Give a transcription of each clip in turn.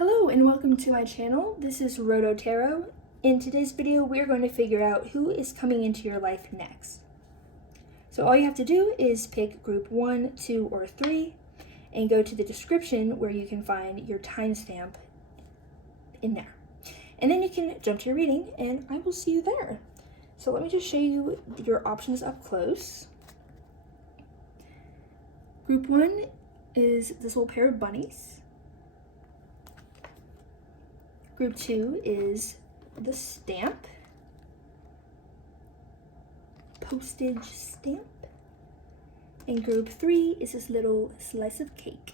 Hello and welcome to my channel. This is Rhodochrosite. In today's video, we are going to figure out who is coming into your life next. So all you have to do is pick group 1, 2, or 3 and go to the description where you can find your timestamp in there. And then you can jump to your reading and I will see you there. So let me just show you your options up close. Group 1 is this little pair of bunnies. Group 2 is the stamp, postage stamp, and group 3 is this little slice of cake.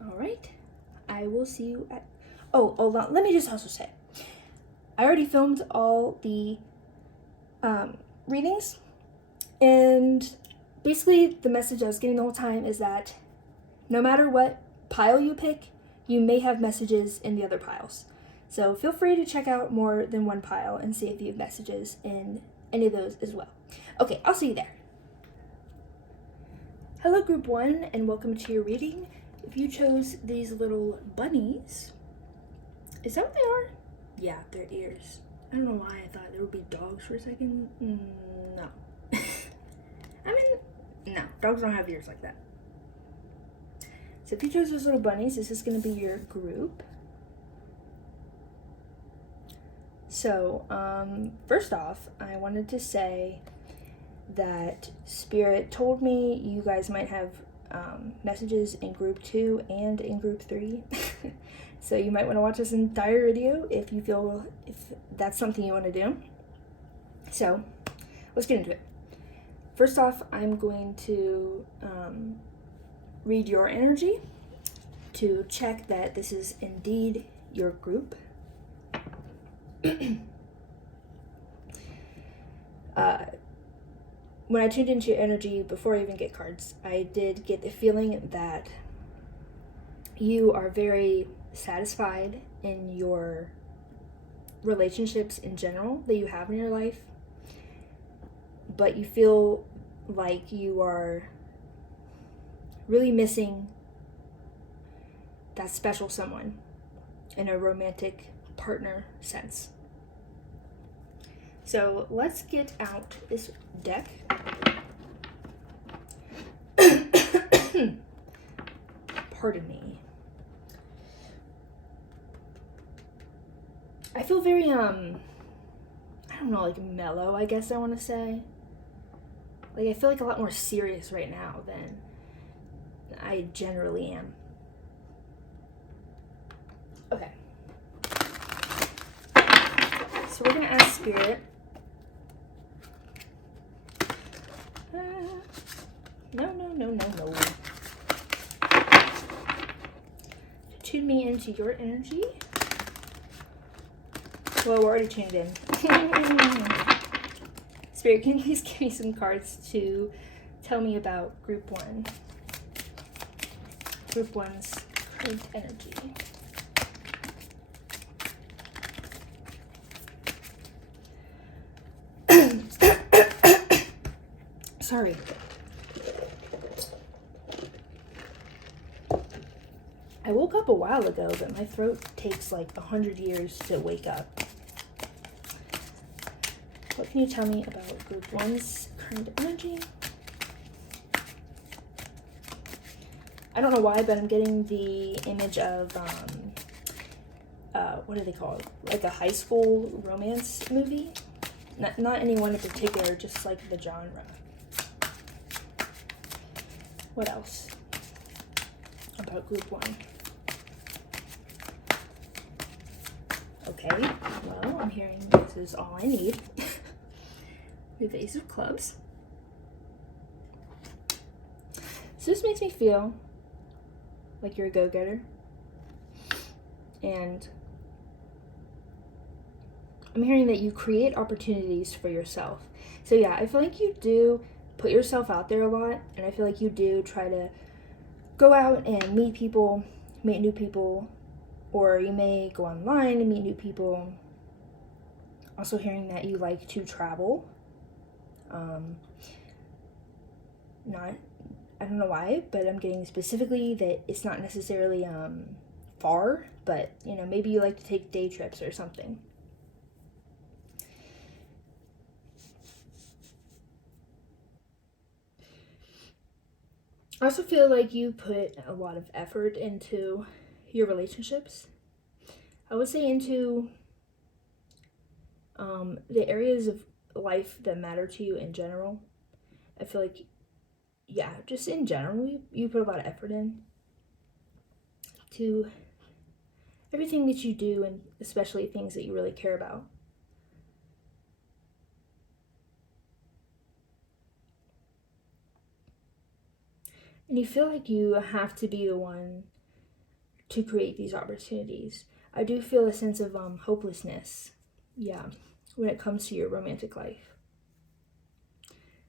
All right, I will see you at, hold on, let me just also say, I already filmed all the readings, and basically the message I was getting the whole time is that no matter what pile you pick, you may have messages in the other piles. So feel free to check out more than one pile and see if you have messages in any of those as well. Okay, I'll see you there. Hello group 1 and welcome to your reading. If you chose these little bunnies, is that what they are? Yeah, their ears. I don't know why I thought there would be dogs for a second. No. I mean, no, dogs don't have ears like that. So if you chose those little bunnies, this is going to be your group. So first off, I wanted to say that Spirit told me you guys might have messages in group 2 and in group 3. So you might want to watch this entire video if you feel if that's something you want to do. So let's get into it. First off, I'm going to read your energy to check that this is indeed your group. When I tuned into your energy before I even get cards, I did get the feeling that you are very satisfied in your relationships in general that you have in your life, but you feel like you are really missing that special someone in a romantic partner sense. So let's get out this deck. Pardon me. I feel very, I don't know, like mellow, I guess I want to say. Like I feel like a lot more serious right now than I generally am. Okay. So we're going to ask Spirit. No. Tune me into your energy. Well, we're already tuned in. Spirit, can you please give me some cards to tell me about group 1? Group 1's current energy. Sorry. I woke up a while ago, but my throat takes like 100 years to wake up. What can you tell me about group 1's current energy? I don't know why, but I'm getting the image of, what do they call it? Like a high school romance movie. Not anyone in particular, just like the genre. What else about group 1? Okay, well, I'm hearing this is all I need. We have the Ace of Clubs. So this makes me feel like you're a go-getter. And I'm hearing that you create opportunities for yourself. So yeah, I feel like you do put yourself out there a lot, and I feel like you do try to go out and meet people, meet new people, or you may go online and meet new people. Also hearing that you like to travel. I don't know why, but I'm getting specifically that it's not necessarily far, but you know, maybe you like to take day trips or something. I also feel like you put a lot of effort into your relationships. I would say into the areas of life that matter to you in general. I feel like, yeah, just in general, you put a lot of effort in to everything that you do, and especially things that you really care about. And you feel like you have to be the one to create these opportunities. I do feel a sense of hopelessness, yeah, when it comes to your romantic life.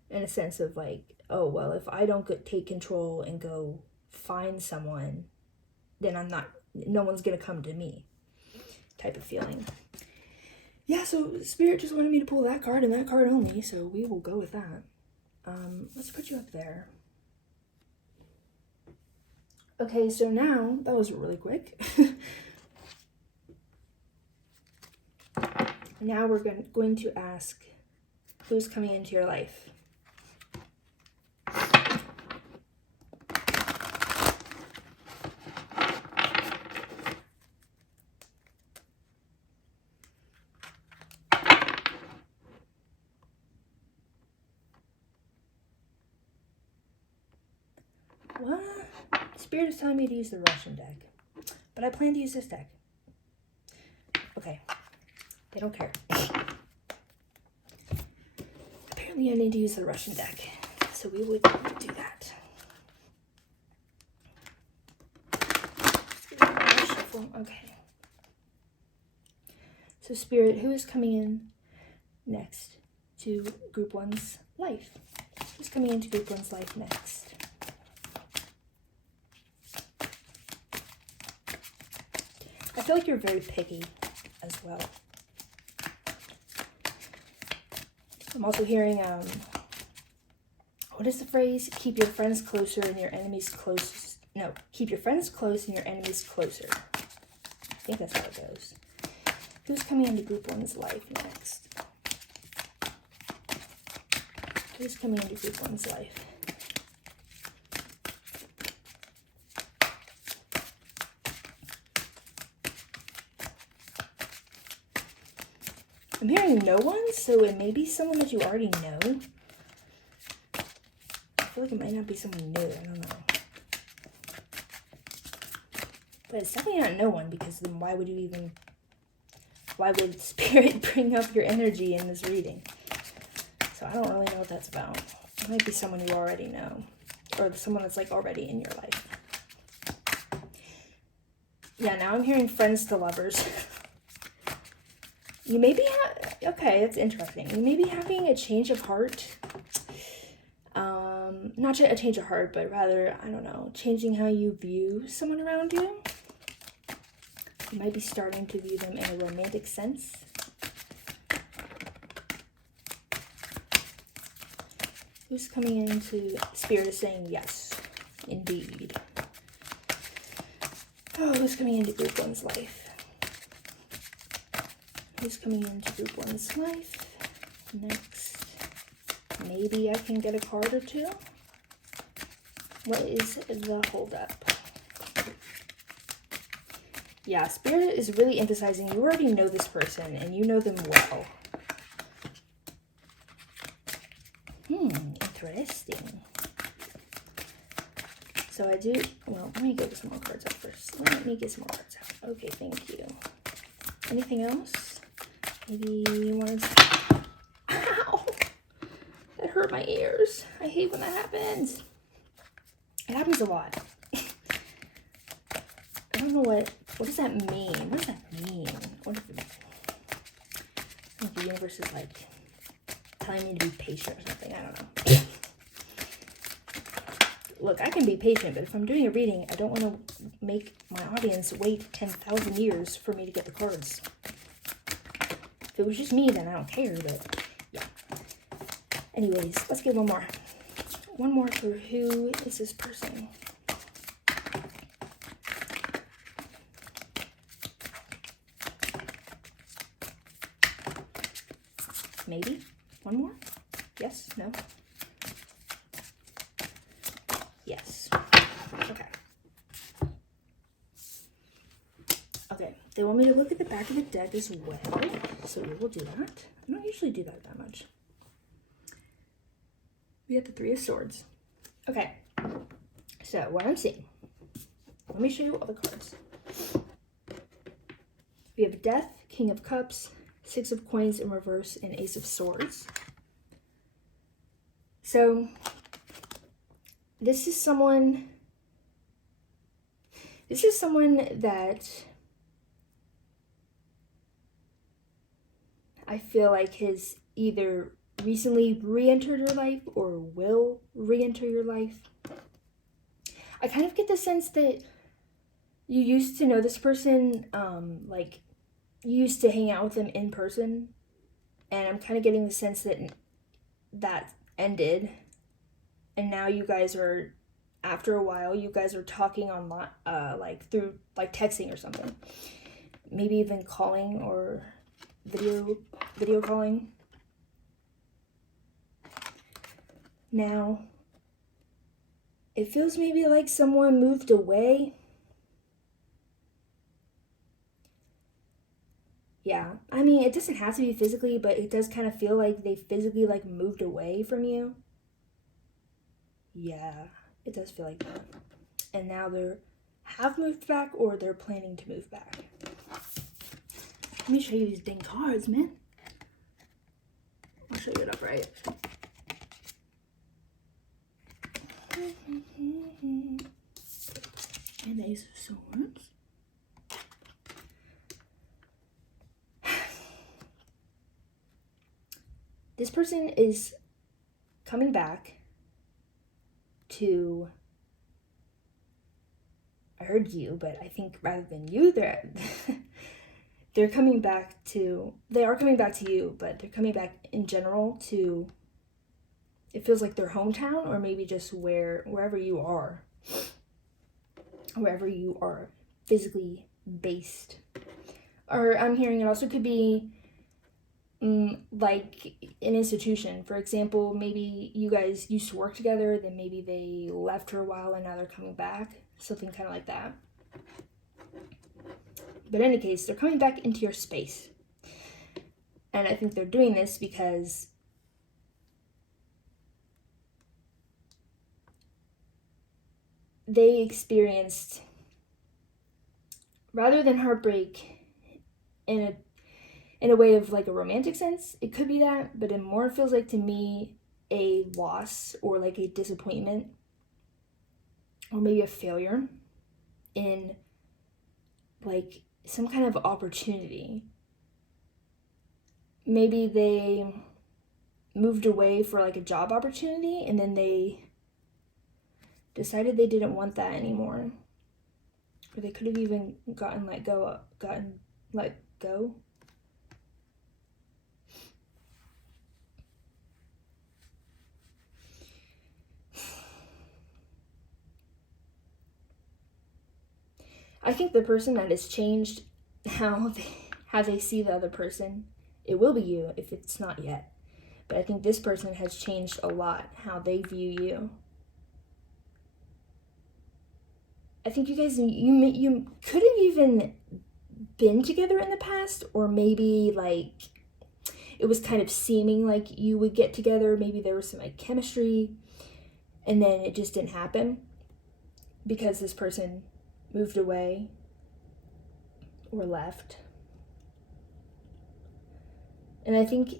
And a sense of like, oh, well, if I don't take control and go find someone, then no one's gonna come to me, type of feeling. Yeah, so Spirit just wanted me to pull that card and that card only, so we will go with that. Let's put you up there. Okay, so now, that was really quick. Now we're going to ask who's coming into your life. What? Spirit is telling me to use the Russian deck, but I plan to use this deck. Okay, they don't care. Apparently I need to use the Russian deck, so we would do that. Okay. So Spirit, who is coming in next to Group 1's life? Who's coming into Group 1's life next? I feel like you're very picky as well. I'm also hearing, what is the phrase? Keep your friends closer and your enemies close. No, keep your friends close and your enemies closer. I think that's how it goes. Who's coming into Group 1's life next? Who's coming into Group 1's life? I'm hearing no one, so it may be someone that you already know. I feel like it might not be someone new, I don't know. But it's definitely not no one, because then why would Spirit bring up your energy in this reading? So I don't really know what that's about. It might be someone you already know, or someone that's like already in your life. Yeah, now I'm hearing friends to lovers. You may be, okay, that's interesting. You may be having a change of heart. Not a change of heart, but rather, I don't know, changing how you view someone around you. You might be starting to view them in a romantic sense. Who's coming into Spirit is saying yes, indeed. Oh, who's coming into Group 1's life? Who's coming into Group 1's life next? Maybe I can get a card or two. What is the holdup? Yeah, Spirit is really emphasizing you already know this person and you know them well. Interesting. So I do, well, let me get some more cards out first. Let me get some more cards out. Okay, thank you. Anything else? Maybe you want to... Ow! That hurt my ears. I hate when that happens. It happens a lot. I don't know what does that mean? What does that mean? What if I think the universe is like telling me to be patient or something? I don't know. Look, I can be patient, but if I'm doing a reading, I don't want to make my audience wait 10,000 years for me to get the cards. If it was just me, then I don't care, but yeah. Anyways, let's get one more. One more for who is this person? Maybe? One more? Yes? No? Yes. Okay. Okay, they want me to look at the back of the deck as well, so we will do that. I don't usually do that much. We have the Three of Swords. Okay, so what I'm seeing, let me show you all the cards. We have Death, King of Cups, Six of Coins in reverse, and Ace of Swords. So this is someone that I feel like has either recently re-entered your life or will re-enter your life. I kind of get the sense that you used to know this person, like you used to hang out with them in person, and I'm kind of getting the sense that that ended, and now you guys are, after a while, you guys are talking online, like through like texting or something, maybe even calling or video calling. Now, it feels maybe like someone moved away. Yeah, I mean, it doesn't have to be physically, but it does kind of feel like they physically like moved away from you. Yeah, it does feel like that. And now they have moved back or they're planning to move back. Let me show you these dang cards, man. I'll show you it upright. And the Ace of Swords. This person is coming back to, I heard you, but I think rather than you, they're coming back to, they are coming back to you, but they're coming back in general to, it feels like their hometown, or maybe just wherever you are physically based. Or I'm hearing it also could be like an institution. For example, maybe you guys used to work together, then maybe they left for a while and now they're coming back. Something kind of like that. But in any case, they're coming back into your space. And I think they're doing this because they experienced, rather than heartbreak in a way of like a romantic sense, it could be that, but it more feels like to me a loss or like a disappointment or maybe a failure in like some kind of opportunity. Maybe they moved away for like a job opportunity and then they decided they didn't want that anymore. Or they could have even gotten let go. I think the person that has changed how they see the other person, it will be you if it's not yet. But I think this person has changed a lot how they view you. I think you guys, you could have even been together in the past, or maybe like it was kind of seeming like you would get together. Maybe there was some like chemistry, and then it just didn't happen because this person moved away or left. And I think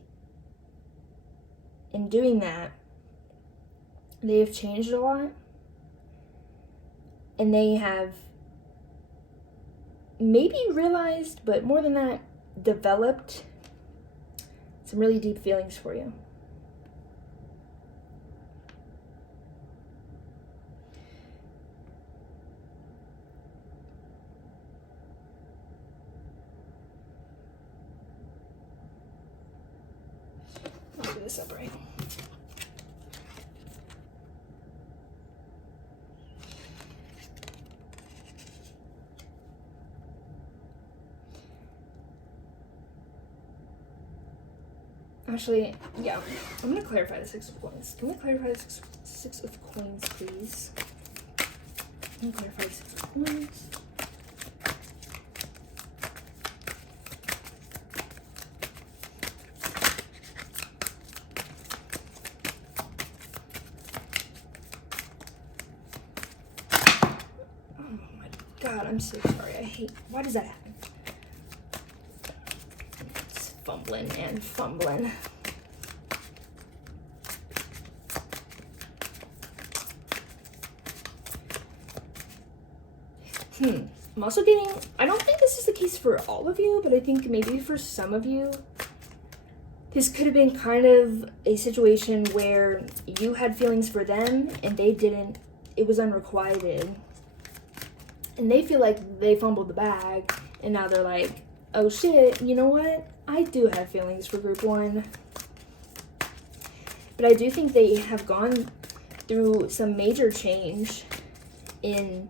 in doing that, they have changed a lot. And they have maybe realized, but more than that, developed some really deep feelings for you. Let's do this upright. Actually, yeah, I'm gonna clarify the Six of Coins. Can we clarify the Six of Coins, please? Can we clarify the Six of Coins? Oh my god, I'm so sorry. Why does that happen? It's fumbling and fumbling. I'm also getting, I don't think this is the case for all of you, but I think maybe for some of you, this could have been kind of a situation where you had feelings for them and they didn't, it was unrequited. And they feel like they fumbled the bag and now they're like, oh shit, you know what? I do have feelings for group one. But I do think they have gone through some major change in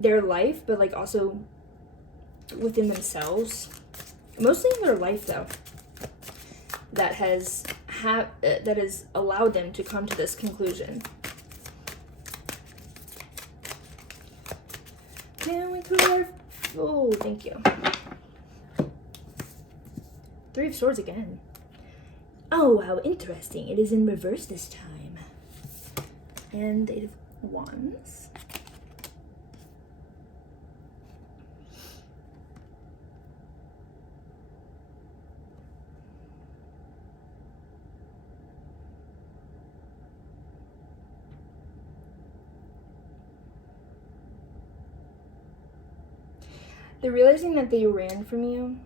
their life, but like also within themselves, mostly in their life though, that has allowed them to come to this conclusion. Can we clear? Oh, thank you. Three of Swords again. Oh, how interesting. It is in reverse this time. And Eight of Wands. They're realizing that they ran from you.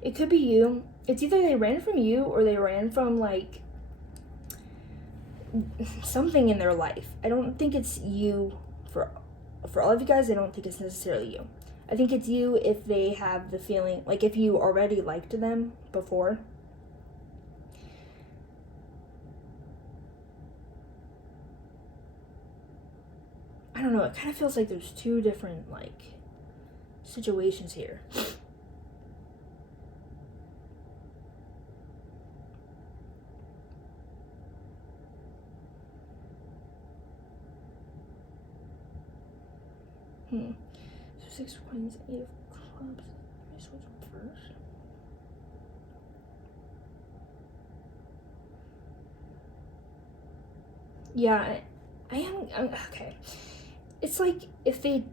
It could be you. It's either they ran from you or they ran from like something in their life. I don't think it's you for all of you guys. I don't think it's necessarily you. I think it's you if they have the feeling, like if you already liked them before. I don't know, it kind of feels like there's two different, like, situations here. So 6 of Coins, 8 of Clubs. I switch them first. Yeah, I am, okay. It's like if they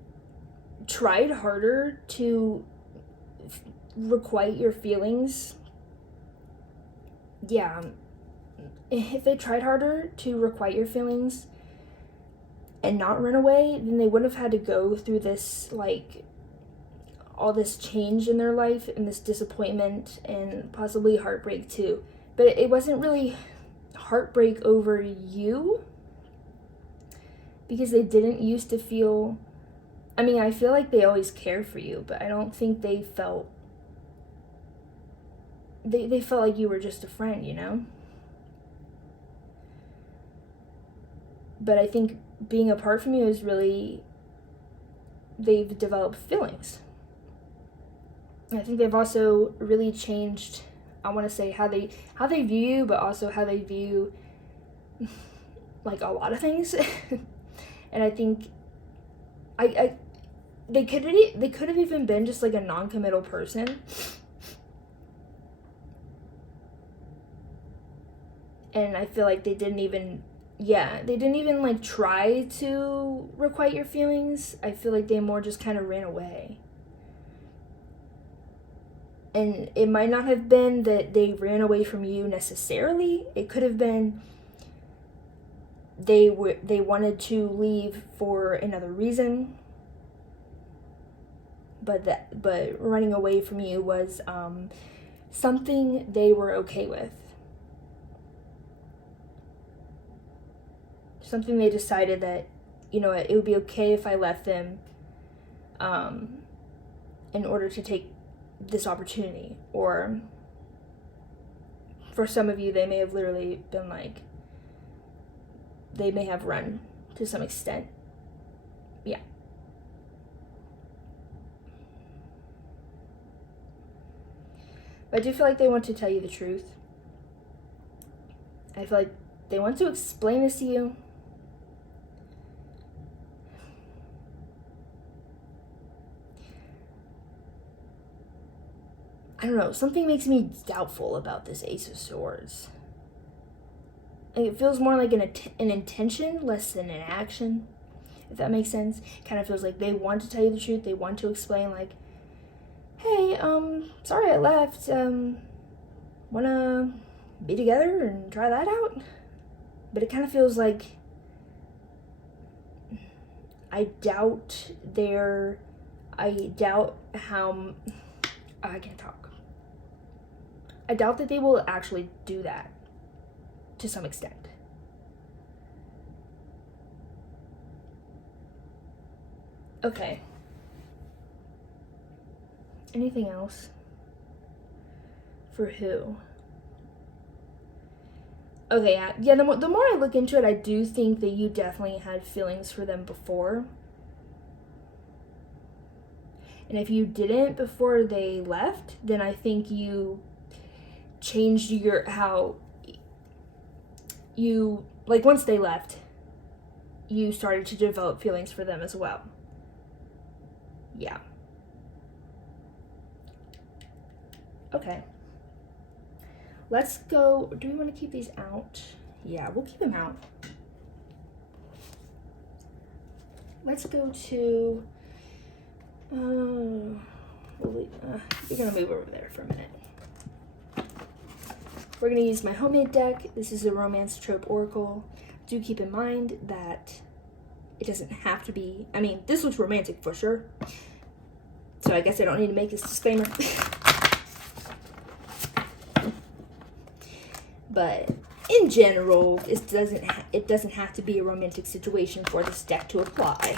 tried harder to requite your feelings, yeah, if they tried harder to requite your feelings and not run away, then they wouldn't have had to go through this, like, all this change in their life and this disappointment and possibly heartbreak too. But it wasn't really heartbreak over you, because they didn't used to feel, I mean, I feel like they always care for you, but I don't think they felt, they felt like you were just a friend, you know? But I think being apart from you is really, they've developed feelings. And I think they've also really changed, I want to say, how they view you, but also how they view, like, a lot of things. And I think they could have even been just like a non-committal person. And I feel like they didn't even like try to requite your feelings. I feel like they more just kind of ran away. And it might not have been that they ran away from you necessarily. It could have been they wanted to leave for another reason. But running away from you was something they were okay with. Something they decided that, you know, it would be okay if I left them in order to take this opportunity. Or for some of you, they may have literally been like, they may have run to some extent. Yeah. But I do feel like they want to tell you the truth. I feel like they want to explain this to you. I don't know, something makes me doubtful about this Ace of Swords. Like, it feels more like an intention less than an action, if that makes sense. It kind of feels like they want to tell you the truth. They want to explain, like, hey, sorry I left. Wanna be together and try that out? But it kind of feels like I doubt how, I can't talk. I doubt that they will actually do that to some extent. Okay. Anything else? For who? Okay, yeah. The more I look into it, I do think that you definitely had feelings for them before. And if you didn't before they left, then I think you changed how you, like, once they left, you started to develop feelings for them as well. Yeah. Okay. Let's go. Do we want to keep these out? Yeah, we'll keep them out. Let's go to, we're gonna move over there for a minute. We're gonna use my homemade deck. This is a Romance Trope Oracle. Do keep in mind that it doesn't have to be, I mean, this looks romantic for sure. So I guess I don't need to make this disclaimer. But in general, it doesn't have to be a romantic situation for this deck to apply.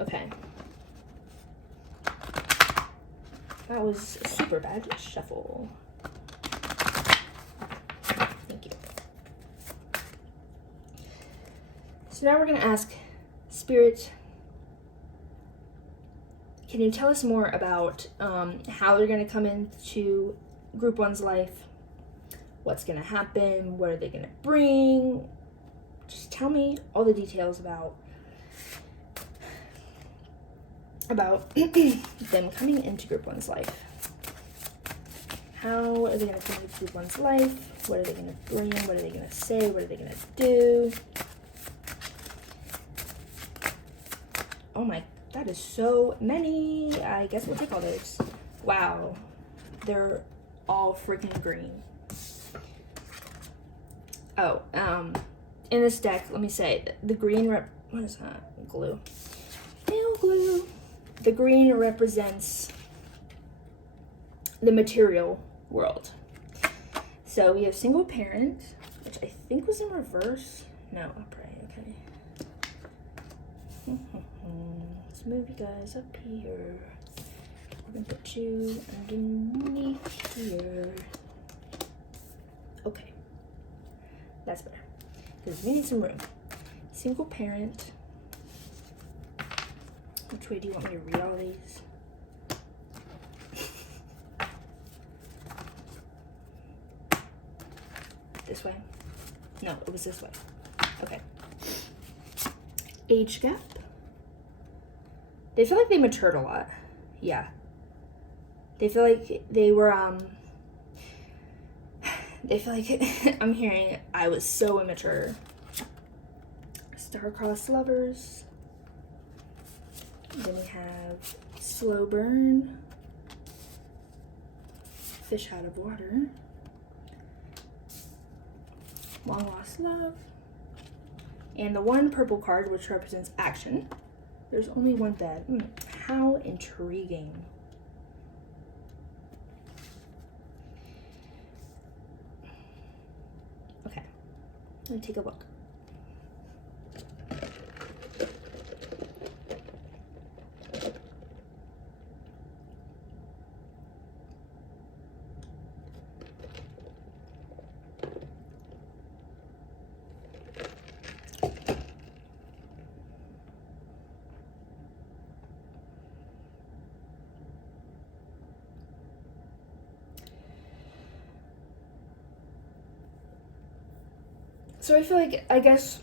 Okay. That was a super bad shuffle. Thank you. So now we're going to ask Spirit, can you tell us more about how they're going to come into Group 1's life? What's going to happen? What are they going to bring? Just tell me all the details about them coming into Group 1's life. How are they going to come into Group 1's life? What are they going to bring? What are they going to say? What are they going to do? Oh my, that is so many. I guess we'll take all those. Wow. They're all freaking green. Oh, in this deck, let me say, the green what is that? Glue. Nail glue. The green represents the material world. So we have single parent, which I think was in reverse. No, upright, okay. Let's move you guys up here. We're gonna put you underneath here. Okay. That's better. Because we need some room. Single parent. Which way do you want me to read all these? This way? No, it was this way. Okay. Age gap. They feel like they matured a lot. Yeah. They feel like they were, they feel like, I'm hearing, I was so immature. Star-crossed lovers. Then we have slow burn, fish out of water, long lost love, and the one purple card which represents action. There's only one dead. How intriguing. Okay, let me take a look. So I feel like, I guess,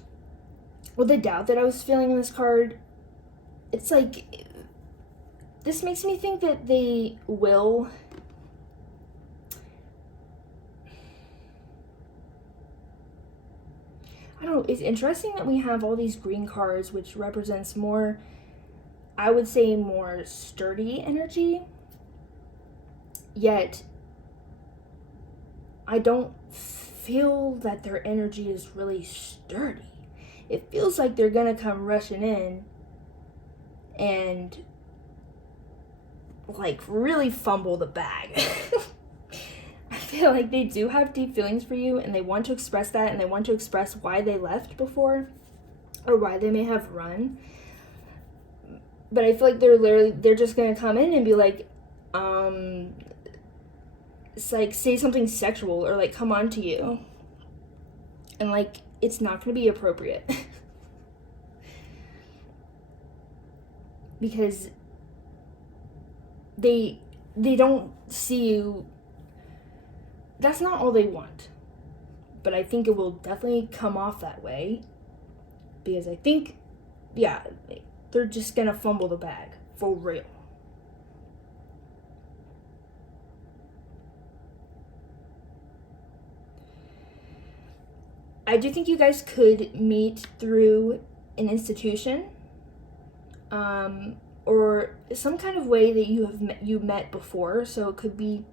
with the doubt that I was feeling in this card, it's like, this makes me think that they will. I don't know, it's interesting that we have all these green cards, which represents more, I would say, more sturdy energy. Yet, I don't feel that their energy is really sturdy. It feels like they're gonna come rushing in and like really fumble the bag. I feel like they do have deep feelings for you and they want to express that, and they want to express why they left before or why they may have run. But I feel like they're just gonna come in and be like, it's like say something sexual or like come on to you. And like it's not gonna be appropriate. Because they don't see you. That's not all they want. But I think it will definitely come off that way. Because I think, yeah, they're just gonna fumble the bag. For real. I do think you guys could meet through an institution. Or some kind of way that you met before. So it could be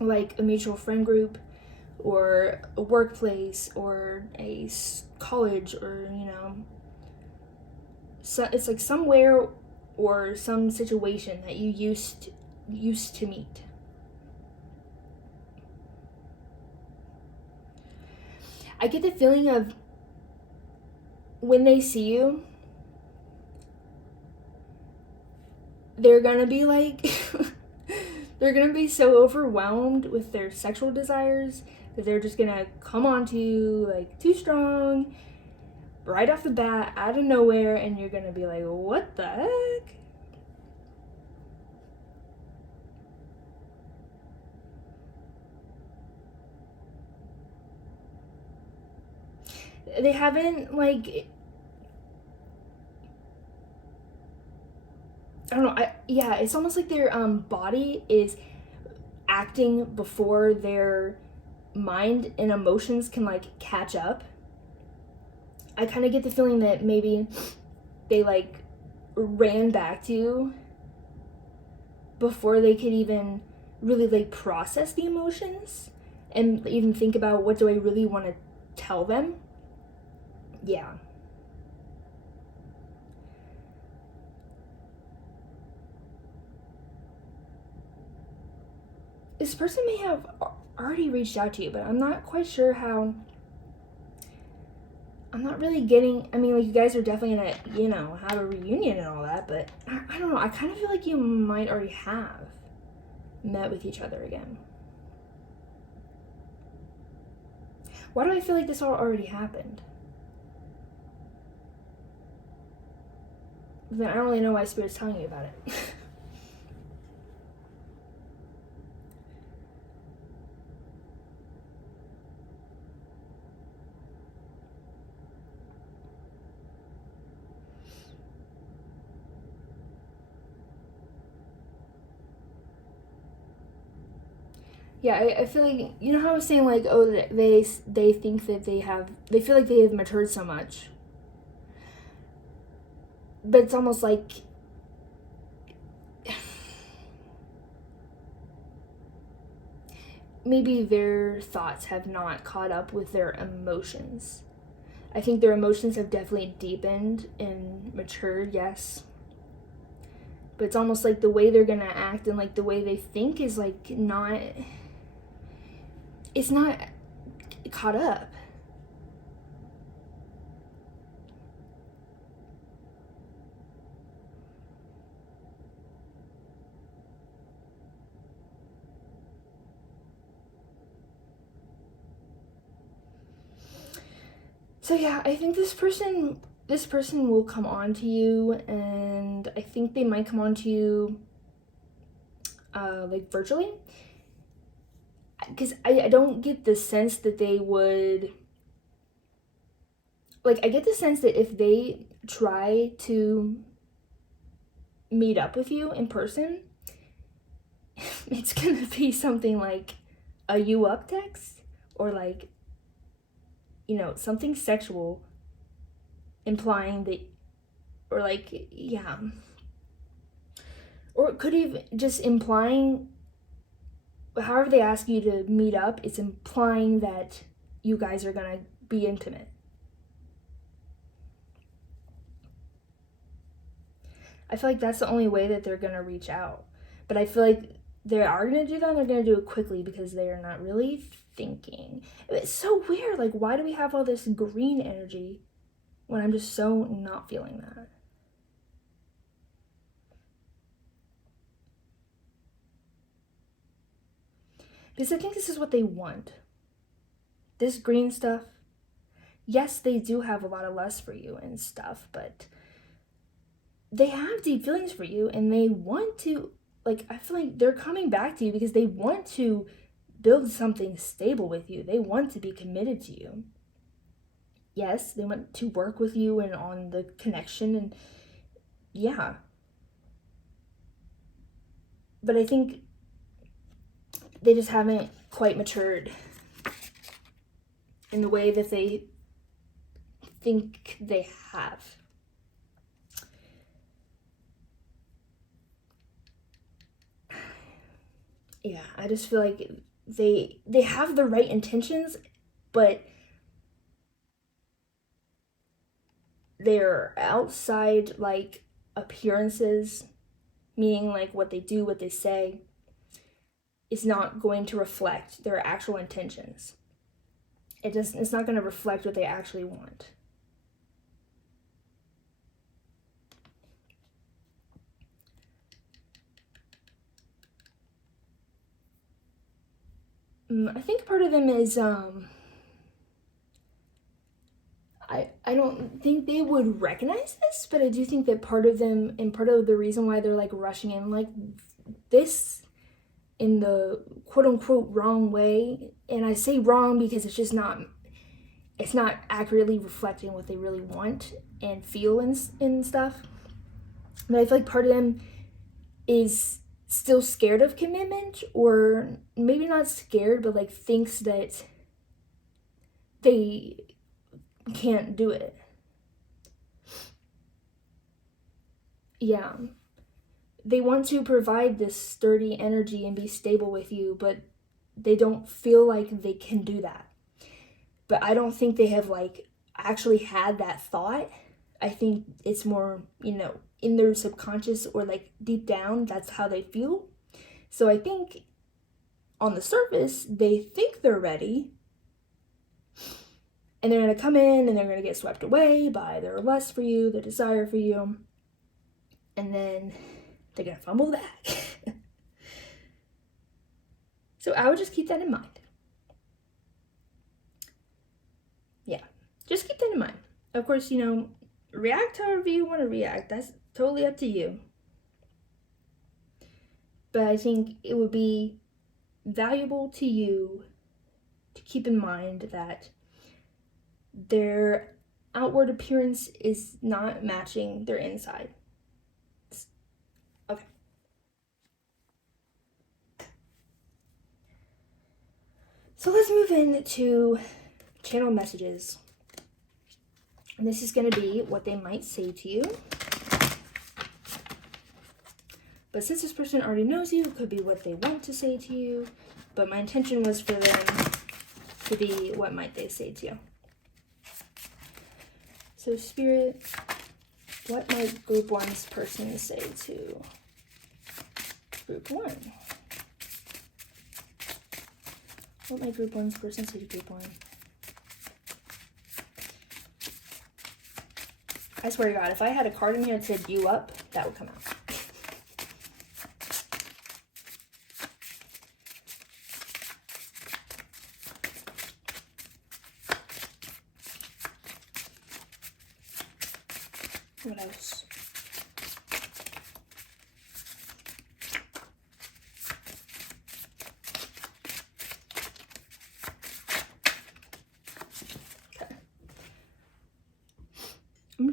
like a mutual friend group, or a workplace, or a college, or so it's like somewhere or some situation that you used to meet. I get the feeling of when they see you, they're gonna be like they're gonna be so overwhelmed with their sexual desires that they're just gonna come on to you like too strong right off the bat out of nowhere, and you're gonna be like, what the heck? They haven't like, I don't know. It's almost like their body is acting before their mind and emotions can like catch up. I kind of get the feeling that maybe they like ran back to you before they could even really like process the emotions and even think about what do I really want to tell them. Yeah. This person may have already reached out to you, but I'm not quite sure how. I'm not really getting, I mean, like, you guys are definitely gonna, have a reunion and all that, but I don't know. I kind of feel like you might already have met with each other again. Why do I feel like this all already happened? Then I don't really know why Spirit's telling you about it. Yeah, I feel like, you know how I was saying, like, oh, they think that they feel like they have matured so much. But it's almost like, maybe their thoughts have not caught up with their emotions. I think their emotions have definitely deepened and matured, yes. But it's almost like the way they're gonna act and like the way they think is like not, it's not caught up. So yeah, I think this person will come on to you, and I think they might come on to you like virtually, because I don't get the sense that they would like, I get the sense that if they try to meet up with you in person, it's gonna be something like a "you up" text, or like, something sexual, implying that, or like, yeah. Or it could even just implying, however they ask you to meet up, it's implying that you guys are gonna be intimate. I feel like that's the only way that they're gonna reach out. But I feel like they are gonna do that, and they're gonna do it quickly because they are not really thinking. It's so weird. Like, why do we have all this green energy when I'm just so not feeling that? Because I think this is what they want. This green stuff, yes, they do have a lot of lust for you and stuff, but they have deep feelings for you, and they want to, like, I feel like they're coming back to you because they want to build something stable with you. They want to be committed to you. Yes, they want to work with you and on the connection, and yeah. But I think they just haven't quite matured in the way that they think they have. Yeah, I just feel like they have the right intentions, but their outside, like, appearances, meaning like what they do, what they say, is not going to reflect their actual intentions. It's not going to reflect what they actually want. I think part of them is I don't think they would recognize this, but I do think that part of them, and part of the reason why they're like rushing in like this in the quote unquote wrong way, and I say wrong because it's not accurately reflecting what they really want and feel and stuff. But I feel like part of them is still scared of commitment, or maybe not scared, but like thinks that they can't do it. Yeah. They want to provide this sturdy energy and be stable with you, but they don't feel like they can do that. But I don't think they have like actually had that thought. I think it's more, in their subconscious, or like deep down, that's how they feel. So I think on the surface, they think they're ready, and they're going to come in and they're going to get swept away by their lust for you, their desire for you, and then they're going to fumble back. So I would just keep that in mind. Yeah, just keep that in mind. Of course, react however you want to react. That's totally up to you. But I think it would be valuable to you to keep in mind that their outward appearance is not matching their inside. Okay. So let's move into channel messages. And this is going to be what they might say to you. But since this person already knows you, it could be what they want to say to you. But my intention was for them to be what might they say to you. So Spirit, what might Group 1's person say to Group 1? What might Group 1's person say to Group 1? I swear to God, if I had a card in here that said "you up," that would come out. What else? Okay.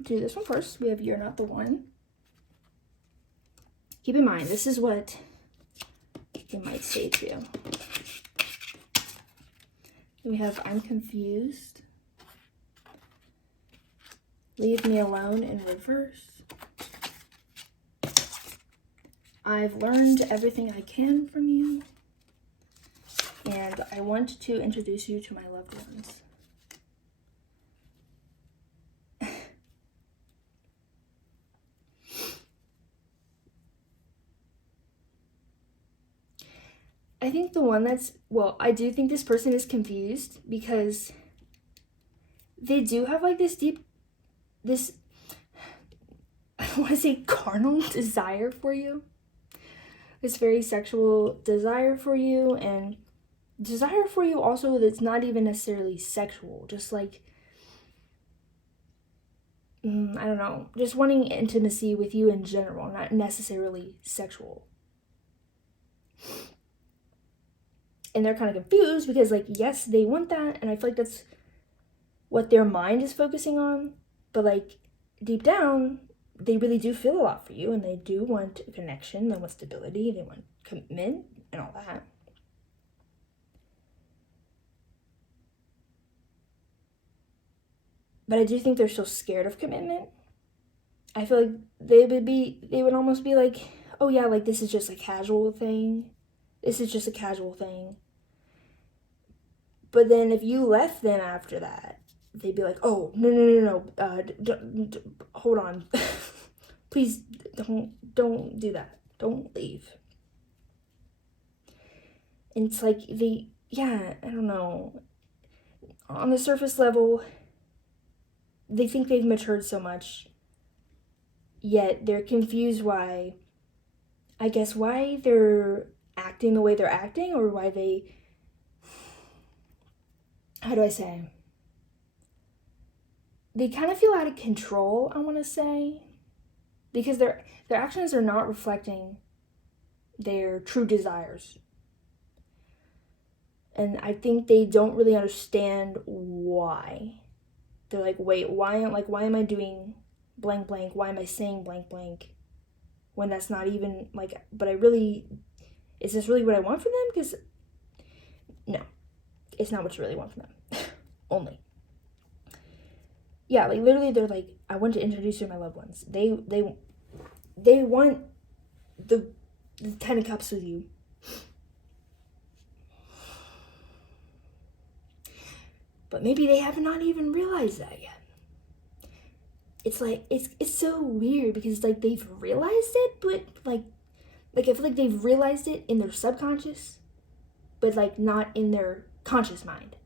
do this one first. We have You're Not the One. Keep in mind, this is what they might say to you. We have I'm confused. Leave me alone in reverse. I've learned everything I can from you. And I want to introduce you to my loved ones. I think the one that's, well, I do think this person is confused because they do have like this I want to say carnal desire for you. This very sexual desire for you, and desire for you also that's not even necessarily sexual, just like, I don't know, just wanting intimacy with you in general, not necessarily sexual. And they're kind of confused because, like, yes, they want that, and I feel like that's what their mind is focusing on, but, like, deep down, they really do feel a lot for you, and they do want a connection, they want stability, they want commitment, and all that. But I do think they're still scared of commitment. I feel like they would almost be like, oh yeah, like, this is just a casual thing. This is just a casual thing. But then if you left them after that, they'd be like, oh, no, hold on. Please don't do that. Don't leave. And it's like I don't know. On the surface level, they think they've matured so much, yet they're confused why they're acting the way they're acting, or why they, how do I say? They kind of feel out of control, I want to say, because their actions are not reflecting their true desires. And I think they don't really understand why. They're like, wait, why am I doing blank blank? Why am I saying blank blank? When that's not even, like, but is this really what I want from them? Because, no, it's not what you really want from them. Only. Yeah, like, literally, they're like, I want to introduce you to my loved ones. They want the 10 of Cups with you. But maybe they have not even realized that yet. It's like, it's so weird because it's like they've realized it, but like I feel like they've realized it in their subconscious, but like not in their conscious mind.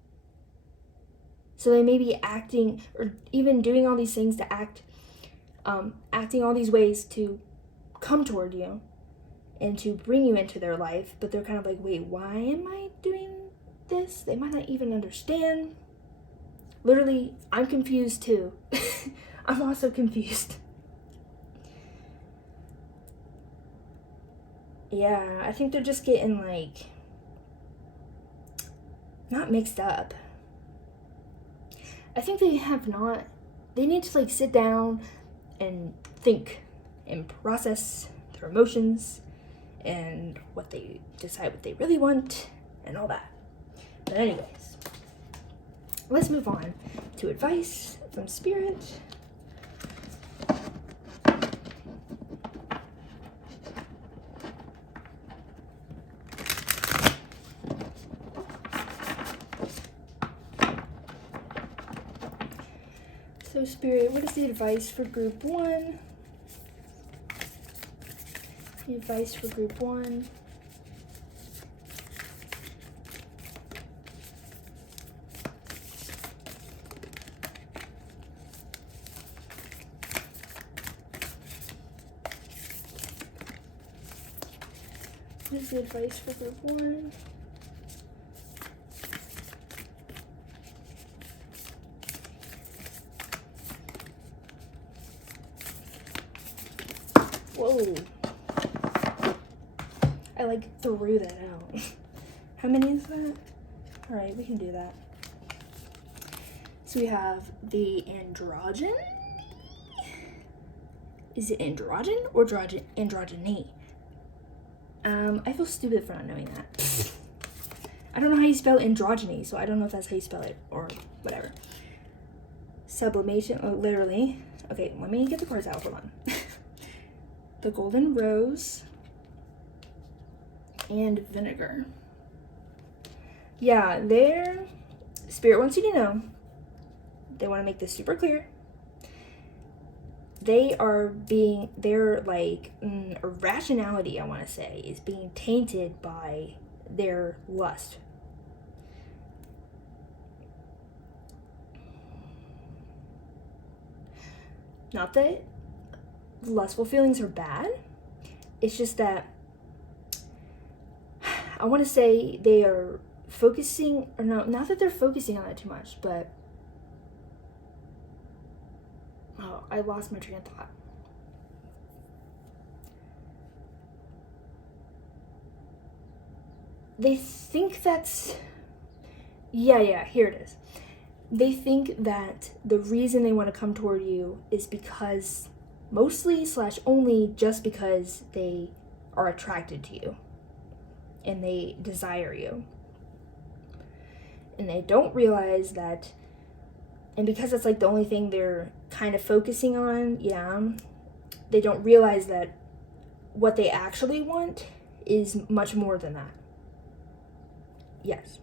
So they may be acting or even doing all these things to acting all these ways to come toward you and to bring you into their life, but they're kind of like, wait, why am I doing this? They might not even understand. Literally, I'm confused too. I'm also confused. Yeah, I think they're just getting, like, not mixed up. I think they need to, like, sit down and think and process their emotions and decide what they really want and all that. But anyways, let's move on to advice from Spirit. So Spirit, what is the advice for group 1? The advice for group 1. What is the advice for group 1? Whoa. I like threw that out. How many is that? Alright, we can do that. So we have the androgyny Is it androgen or androgyny? I feel stupid for not knowing that. I don't know how you spell androgyny, so I don't know if that's how you spell it or whatever. Sublimation, oh, literally. Okay, let me get the cards out, hold on. The golden rose and vinegar. Yeah, their spirit wants you to know. They want to make this super clear. Their like irrationality, I want to say, is being tainted by their lust. Not that lustful feelings are bad. It's just that I want to say they are focusing, or no, not that they're focusing on it too much, but oh, I lost my train of thought. They think that's, yeah, here it is. They think that the reason they want to come toward you is because, mostly / only just because they are attracted to you and they desire you. And they don't realize that, and because that's like the only thing they're kind of focusing on, they don't realize that what they actually want is much more than that. Yes.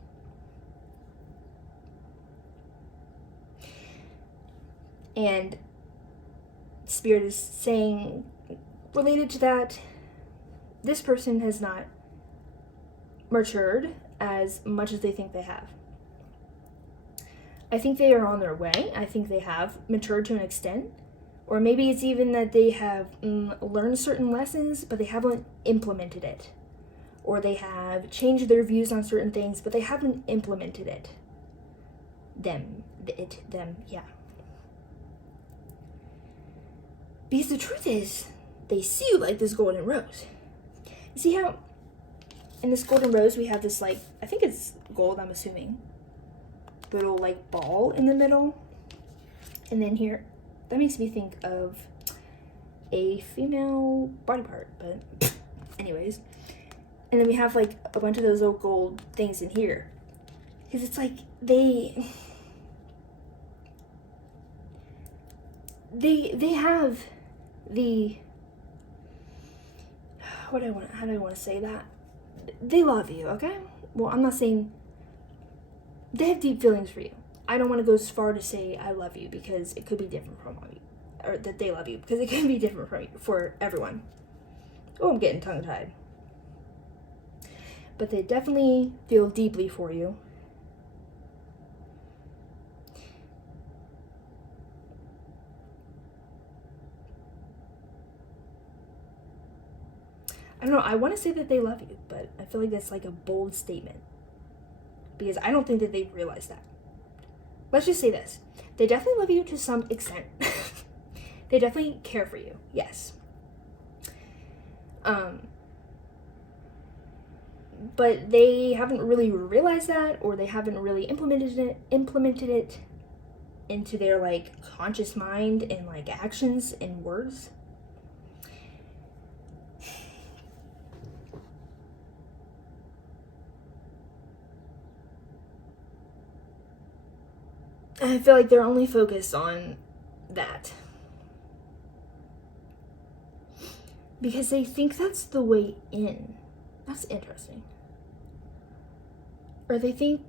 And Spirit is saying, related to that, this person has not matured as much as they think they have. I think they are on their way. I think they have matured to an extent. Or maybe it's even that they have learned certain lessons, but they haven't implemented it. Or they have changed their views on certain things, but they haven't implemented it. Them, yeah. Because the truth is, they see you like this golden rose. You see how in this golden rose we have this, like, I think it's gold, I'm assuming, little like ball in the middle. And then here, that makes me think of a female body part, but anyways. And then we have like a bunch of those little gold things in here. Because it's like they have the, how do I want to say that? They love you, okay? Well, I'm not saying, they have deep feelings for you. I don't want to go as far to say I love you, because it could be different from you, or that they love you, because it can be different for everyone. Oh, I'm getting tongue-tied. But they definitely feel deeply for you. I don't know, I want to say that they love you, but I feel like that's like a bold statement. Because I don't think that they realize that. Let's just say this. They definitely love you to some extent. They definitely care for you, yes. But they haven't really realized that, or they haven't really implemented it into their like conscious mind and like actions and words. I feel like they're only focused on that. Because they think that's the way in. That's interesting. Or they think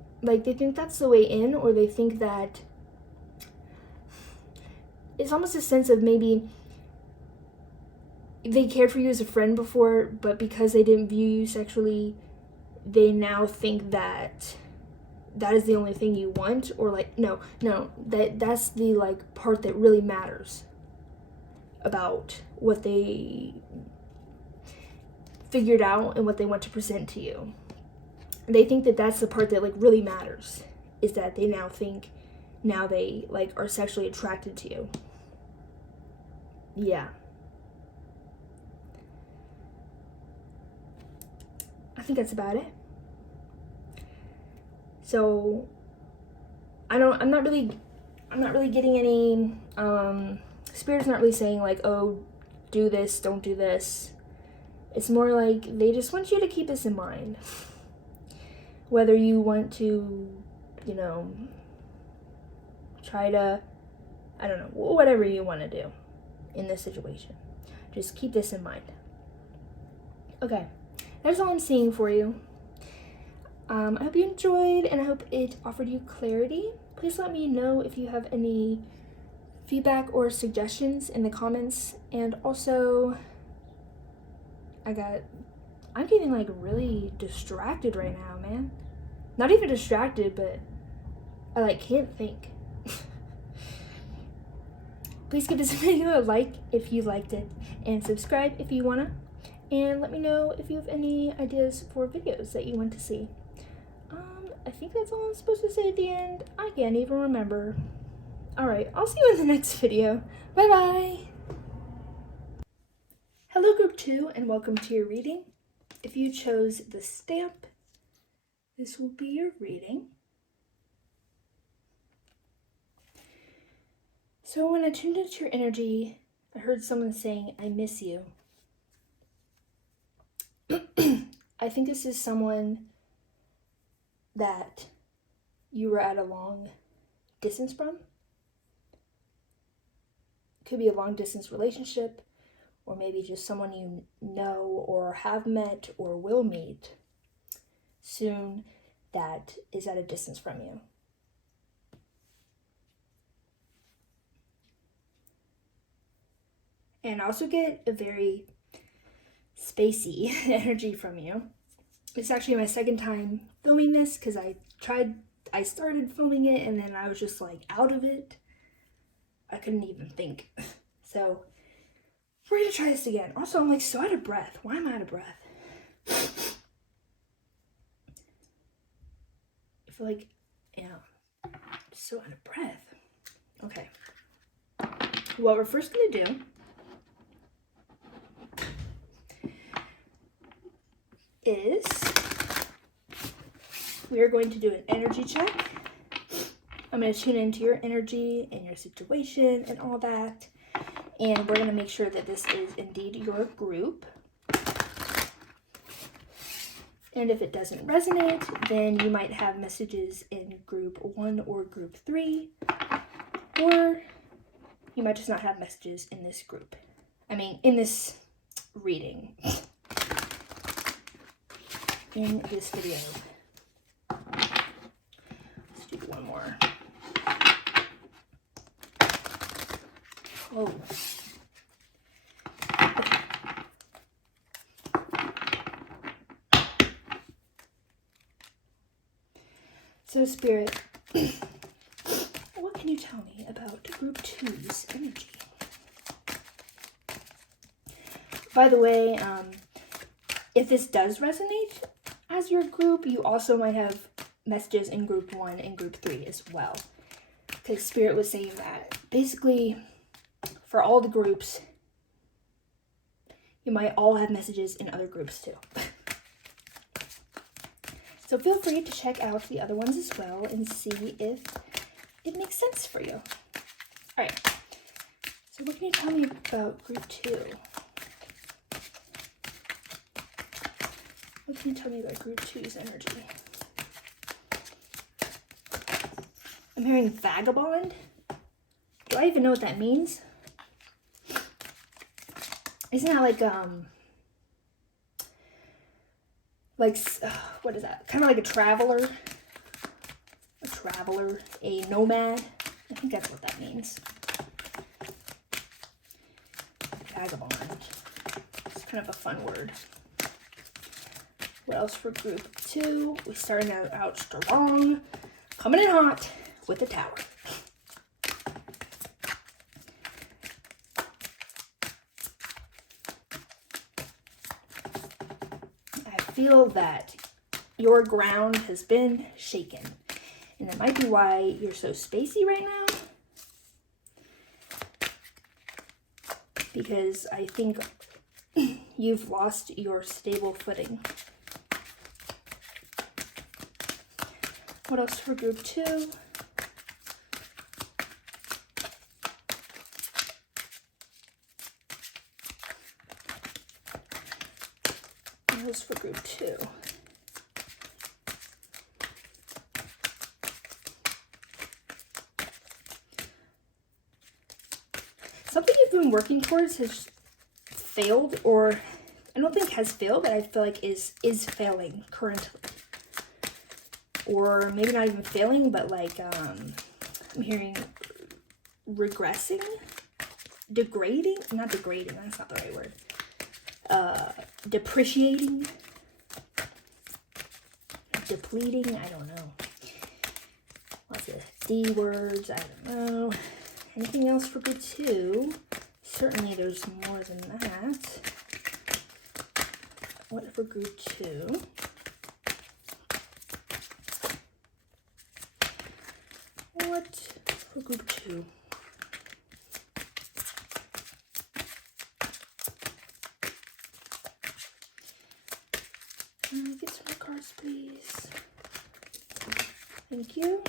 that's the way in, or they think that it's almost a sense of maybe they cared for you as a friend before, but because they didn't view you sexually, they now think that is the only thing you want, or like, no, that's the like part that really matters about what they figured out and what they want to present to you. They think that that's the part that like really matters, is that they now think they like are sexually attracted to you. Yeah. I think that's about it. So I'm not really getting any Spirit's not really saying like, oh, do this, don't do this. It's more like they just want you to keep this in mind. Whether you want to, try to, I don't know, whatever you want to do in this situation. Just keep this in mind. Okay, that's all I'm seeing for you. I hope you enjoyed, and I hope it offered you clarity. Please let me know if you have any feedback or suggestions in the comments. And also, I'm getting like really distracted right now, man. Not even distracted, but I like can't think. Please give this video a like if you liked it, and subscribe if you wanna. And let me know if you have any ideas for videos that you want to see. I think that's all I'm supposed to say at the end. I can't even remember. Alright, I'll see you in the next video. Bye bye! Hello Group 2, and welcome to your reading. If you chose the stamp, this will be your reading. So when I tuned into your energy, I heard someone saying, I miss you. I think this is someone that you were at a long distance from. Could be a long distance relationship, or maybe just someone you know or have met or will meet soon that is at a distance from you. And I also get a very spacey energy from you. It's actually my second time filming this because I started filming it and then I was just like out of it. I couldn't even think. So we're gonna try this again. Also, I'm like so out of breath. Why am I out of breath? I feel like, I'm so out of breath. Okay. What we're first gonna do is we are going to do an energy check. I'm going to tune into your energy and your situation and all that. And we're going to make sure that this is indeed your group. And if it doesn't resonate, then you might have messages in group 1 or group 3. Or you might just not have messages in this group. In this reading. In this video. Let's do one more. Oh. Okay. So Spirit, what can you tell me about Group 2's energy? By the way, if this does resonate as your group, you also might have messages in group 1 and group 3 as well. Because Spirit was saying that basically for all the groups, you might all have messages in other groups too. So feel free to check out the other ones as well and see if it makes sense for you. Alright, so what can you tell me about group 2? What can you tell me about group 2's energy? I'm hearing vagabond. Do I even know what that means? Isn't that what is that? Kind of like a traveler. A nomad. I think that's what that means. Vagabond. It's kind of a fun word. What else for group 2? We started out strong, coming in hot with the Tower. I feel that your ground has been shaken, and that might be why you're so spacey right now. Because I think you've lost your stable footing. What else for group 2? That was for group 2. Something you've been working towards has failed, or I don't think has failed, but I feel like is failing currently. Or maybe not even failing, but like I'm hearing regressing, degrading, not degrading, that's not the right word. Depreciating, depleting, I don't know. Lots of D words, I don't know. Anything else for group 2? Certainly there's more than that. What for group 2? What for group 2? Get some more cards, please. Thank you.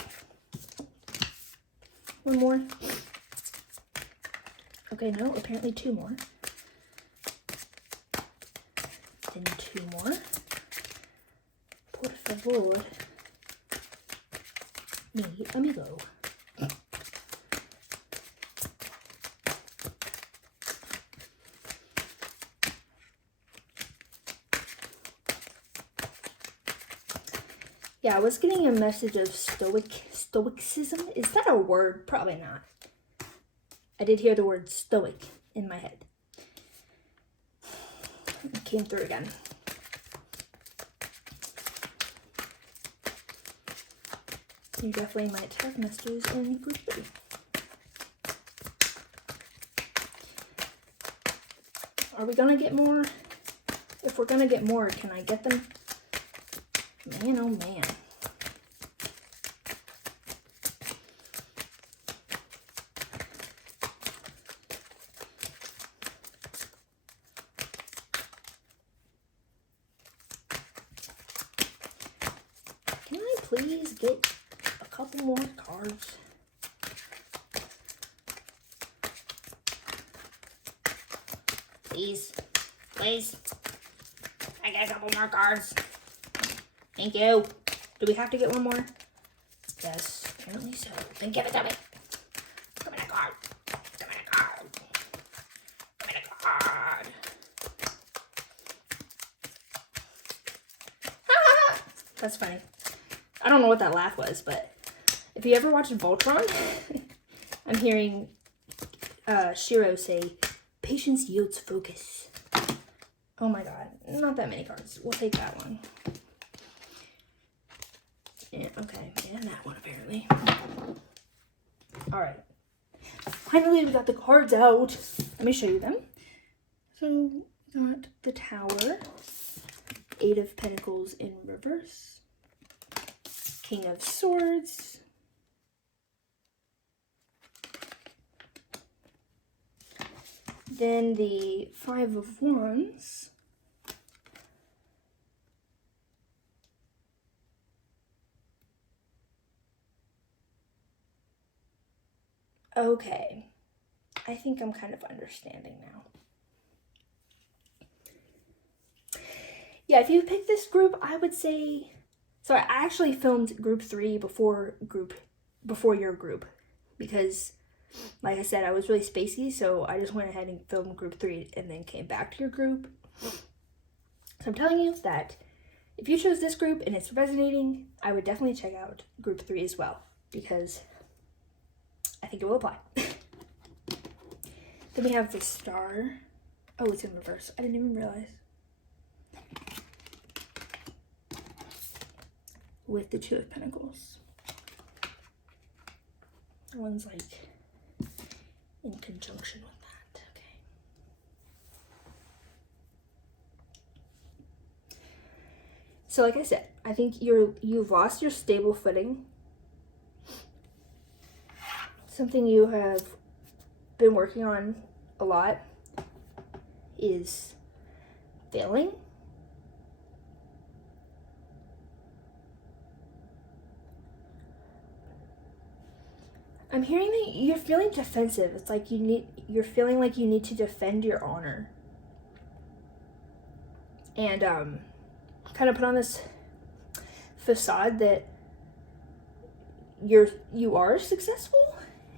One more. Okay, no, apparently 2 more. Then 2 more. Por favor. Mi amigo. Yeah, I was getting a message of stoicism. Is that a word? Probably not. I did hear the word stoic in my head. It came through again. You definitely might have messages in group 3. Are we gonna get more? If we're gonna get more, can I get them? Man, oh man. Can I please get a couple more cards? Please. Please. I got a couple more cards. Thank you. Do we have to get one more? Yes, apparently so. Then give it to me. Give me a card. Give me a card. Give me a card. That's funny. I don't know what that laugh was, but if you ever watched Voltron, I'm hearing Shiro say, "Patience yields focus." Oh my god, not that many cards. We'll take that one. Yeah, okay, and that one apparently. Alright. Finally, we got the cards out. Let me show you them. So, we got the Tower, 8 of Pentacles in reverse, King of Swords, then the 5 of Wands, okay, I think I'm kind of understanding now. Yeah, if you pick this group, I would say, so I actually filmed group 3 before your group, because like I said, I was really spacey, so I just went ahead and filmed group 3 and then came back to your group. So I'm telling you that if you chose this group and it's resonating, I would definitely check out group 3 as well, because I think it will apply. Then we have the Star. Oh, it's in reverse. I didn't even realize. With the 2 of Pentacles. One's like in conjunction with that. Okay. So like I said, I think you've lost your stable footing. Something you have been working on a lot is failing. I'm hearing that you're feeling defensive. It's like you're feeling like you need to defend your honor. and kind of put on this facade that you are successful.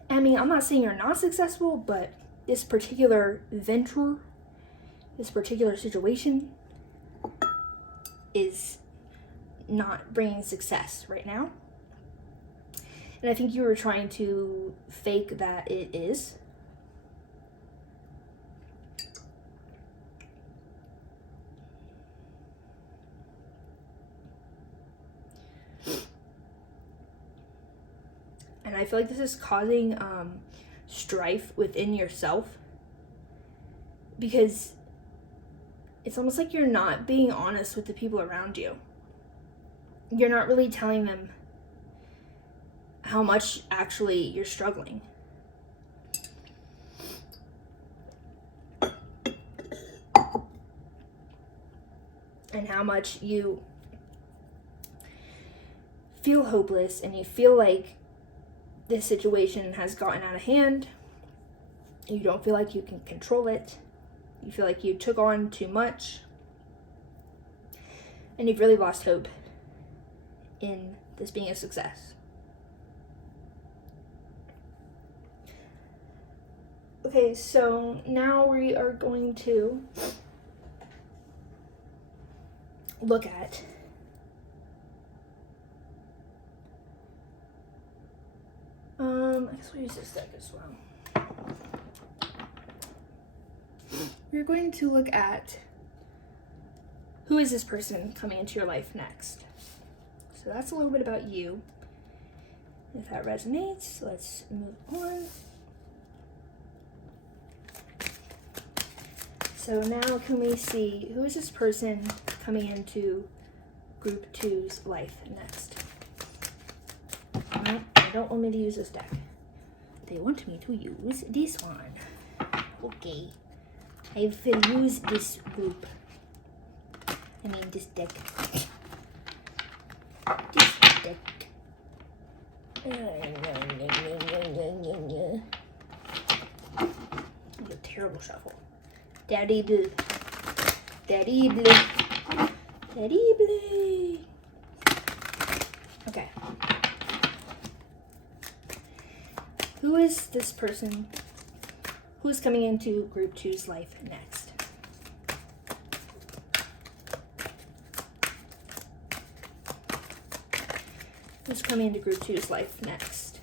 I mean, I'm not saying you're not successful, but this particular venture, this particular situation is not bringing success right now. And I think you were trying to fake that it is. And I feel like this is causing strife within yourself, because it's almost like you're not being honest with the people around you. You're not really telling them how much actually you're struggling. And how much you feel hopeless, and you feel like this situation has gotten out of hand. You don't feel like you can control it. You feel like you took on too much. And you've really lost hope in this being a success. Okay, so now we are going to look at I guess we'll use this deck as well. We're going to look at who is this person coming into your life next. So that's a little bit about you. If that resonates, let's move on. So now can we see who is this person coming into group 2's life next? No, they don't want me to use this deck. They want me to use this one. Okay. I will use this group. I mean this deck. This deck. It's a terrible shuffle. Terrible. Terrible. Terrible. Okay. Who is this person? Who's coming into group 2's life next? Who's coming into group 2's life next?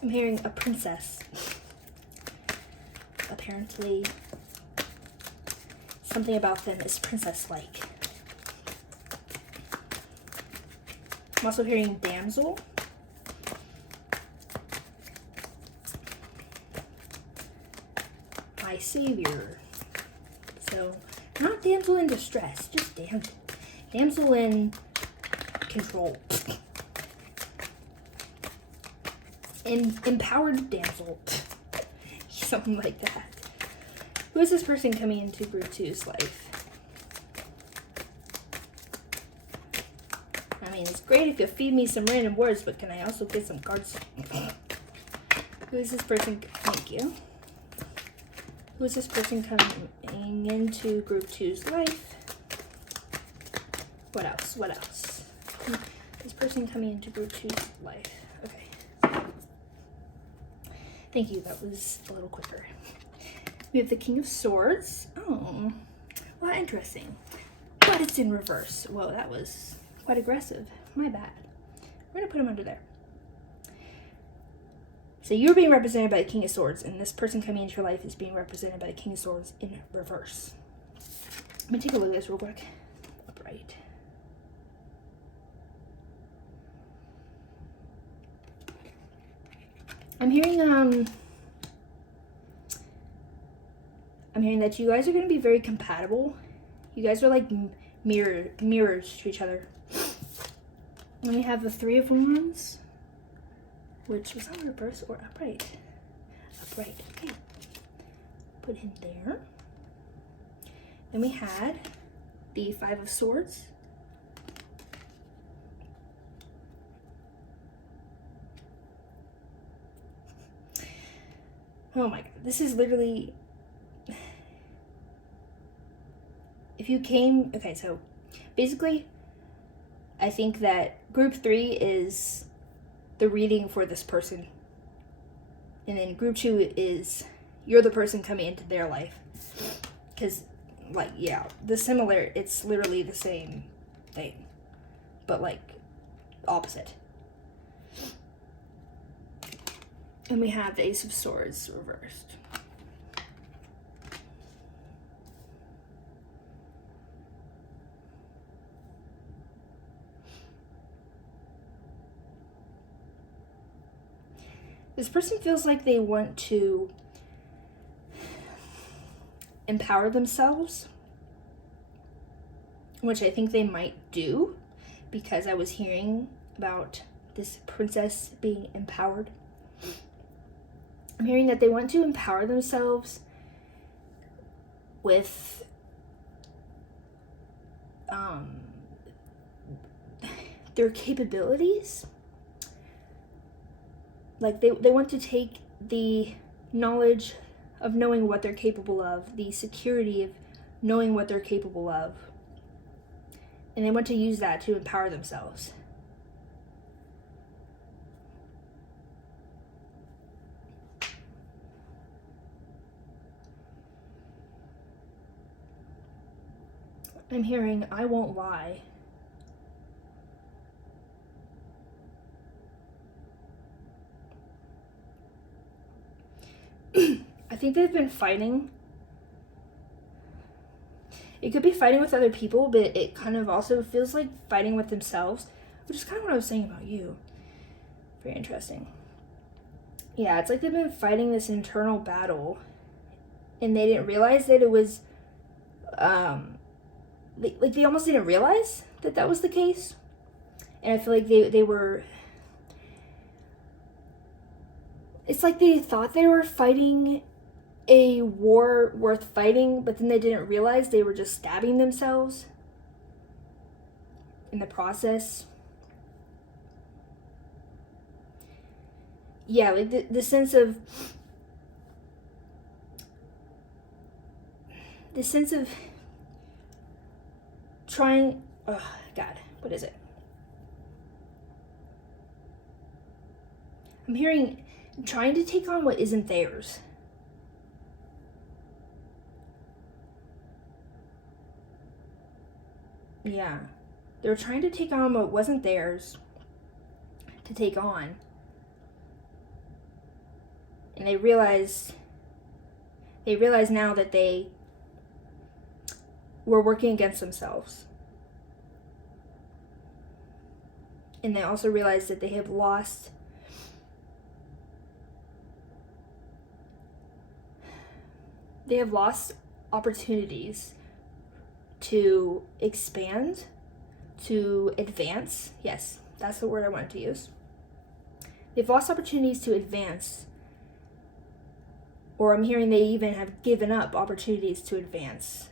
I'm hearing a princess. Apparently, something about them is princess-like. I'm also hearing damsel. My savior. So, not damsel in distress, just damsel. Damsel in control. Empowered damsel. Something like that. Who is this person coming into group 2's life? I mean, it's great if you feed me some random words, but can I also get some cards? Who is this person? Thank you. Who is this person coming into group 2's life? What else? What else? This person coming into group 2's life. Okay. Thank you. That was a little quicker. We have the King of Swords. Oh, well, interesting. But it's in reverse. Whoa, that was quite aggressive. My bad. We're going to put him under there. So you're being represented by the King of Swords, and this person coming into your life is being represented by the King of Swords in reverse. Let me take a look at this real quick. Upright. I'm hearing that you guys are going to be very compatible. You guys are like mirrors to each other. Then we have the Three of Wands, which was on reverse or upright. Upright, okay. Put him there. Then we had the Five of Swords. Oh my God, this is literally, if you came, okay, so basically, I think that group 3 is the reading for this person. And then group 2 is you're the person coming into their life. Because, like, yeah, it's literally the same thing. But, like, opposite. And we have the Ace of Swords reversed. This person feels like they want to empower themselves, which I think they might do, because I was hearing about this princess being empowered. I'm hearing that they want to empower themselves with their capabilities. Like they want to take the knowledge of knowing what they're capable of, the security of knowing what they're capable of, and they want to use that to empower themselves. I'm hearing, I won't lie. I think they've been fighting. It could be fighting with other people, but it kind of also feels like fighting with themselves, which is kind of what I was saying about you. Very interesting. Yeah, it's like they've been fighting this internal battle, and they didn't realize that it was, like they almost didn't realize that that was the case. And I feel like they were, it's like they thought they were fighting a war worth fighting, but then they didn't realize they were just stabbing themselves in the process. Yeah, like the sense of trying, oh God, what is it? I'm hearing trying to take on what isn't theirs. Yeah, they were trying to take on what wasn't theirs to take on. And they realize now that they were working against themselves. And they also realize that they have lost opportunities to expand, to advance. Yes, that's the word I wanted to use. They've lost opportunities to advance, or I'm hearing they even have given up opportunities to advance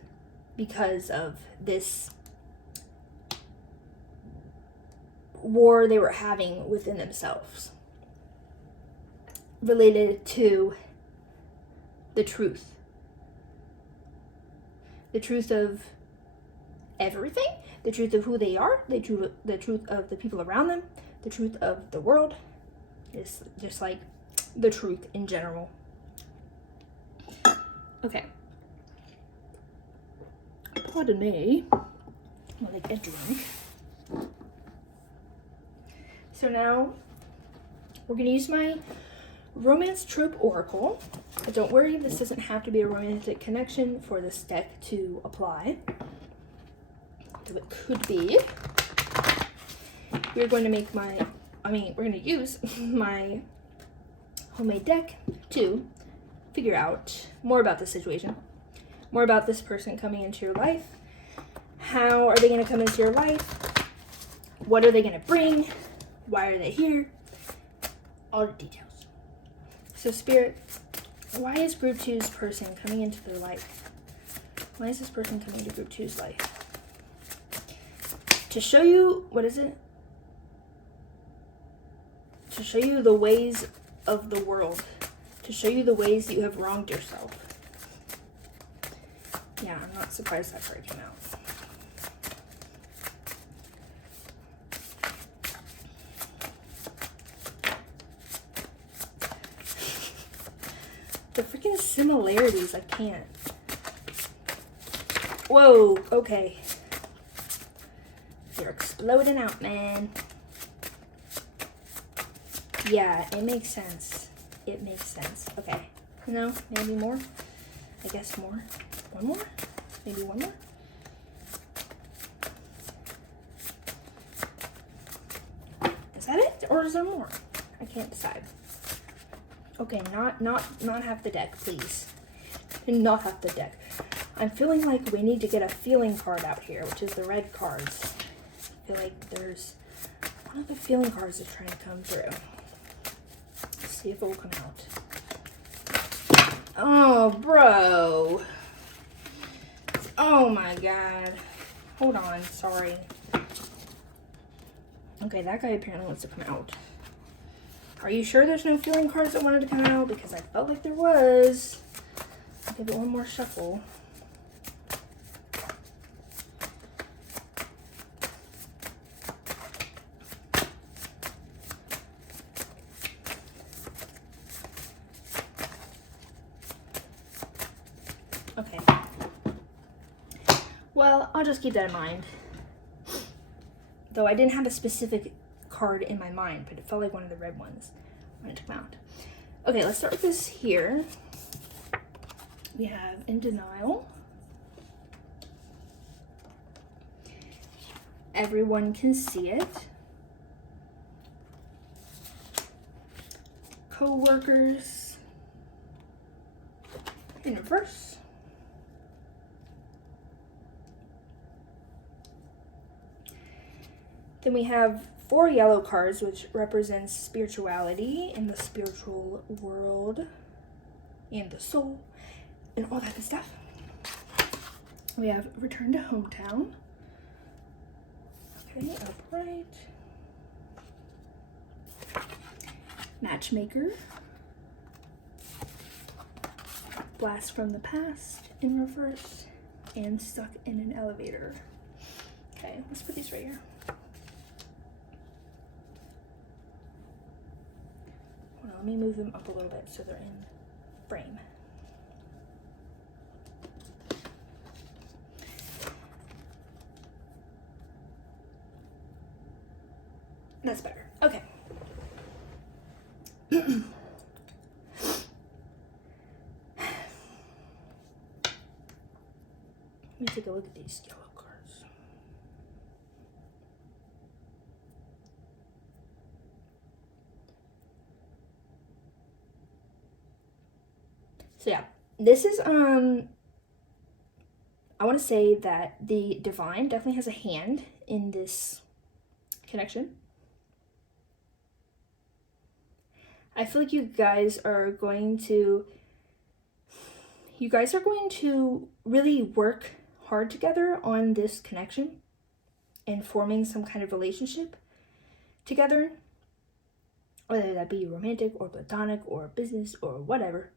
because of this war they were having within themselves related to the truth of everything, the truth of who they are, the truth of the people around them, the truth of the world, just like the truth in general. Okay. Pardon me while I get a drink. So now we're going to use my Romance Trope Oracle. But don't worry, this doesn't have to be a romantic connection for this deck to apply. Though it could be. We're going to use my homemade deck to figure out more about the situation, more about this person coming into your life. How are they going to come into your life? What are they going to bring? Why are they here? All the details. So Spirit, why is Group 2's person coming into their life? Why is this person coming to Group 2's life? To show you, what is it? To show you the ways of the world. to show you the ways you have wronged yourself. Yeah, I'm not surprised that card came out. The freaking similarities, I can't. Whoa, okay. You're exploding out, man. Yeah, it makes sense. It makes sense. Okay. No, maybe more? I guess more. One more? Maybe one more? Is that it? Or is there more? I can't decide. Okay, not half the deck, please. Not half the deck. I'm feeling like we need to get a feeling card out here, which is the red cards. I feel like there's one of the feeling cards that's trying to come through. Let's see if it will come out. Oh, bro. Oh my god. Hold on, sorry. Okay, that guy apparently wants to come out. Are you sure there's no feeling cards that wanted to come out? Because I felt like there was. I'll give it one more shuffle. Okay. Well, I'll just keep that in mind. Though I didn't have a specific card in my mind, but it felt like one of the red ones when it took them out. Okay, let's start with this here. We have In Denial. Everyone Can See It. Co-workers. In reverse. Then we have 4 yellow cards, which represents spirituality in the spiritual world and the soul and all that good stuff. We have Return to Hometown. Okay, upright. Matchmaker. Blast from the Past in reverse. And Stuck in an Elevator. Okay, let's put these right here. Hold on, let me move them up a little bit so they're in frame. That's better. Okay. Let me take a look at these yellow cards. So yeah, this is I want to say that the divine definitely has a hand in this connection. I feel like you guys are going to really work hard together on this connection and forming some kind of relationship together, whether that be romantic or platonic or business or whatever.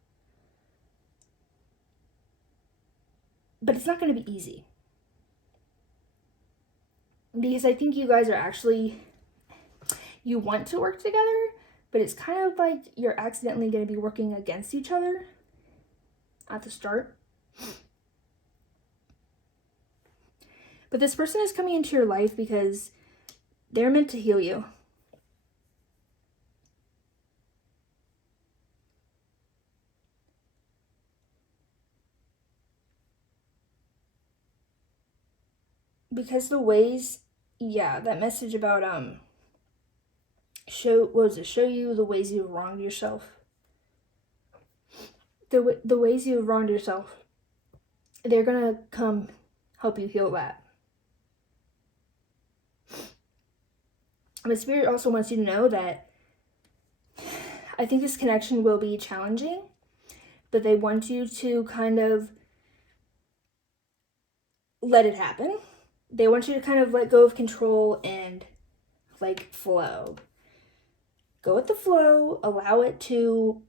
But it's not going to be easy, because I think you guys are actually, you want to work together, but it's kind of like you're accidentally going to be working against each other at the start. But this person is coming into your life because they're meant to heal you. Because the ways, yeah, that message about show you the ways you've wronged yourself. The ways you've wronged yourself, they're gonna come help you heal that. But Spirit also wants you to know that I think this connection will be challenging, but they want you to kind of let it happen. They want you to kind of let go of control and like flow. Go with the flow, allow it to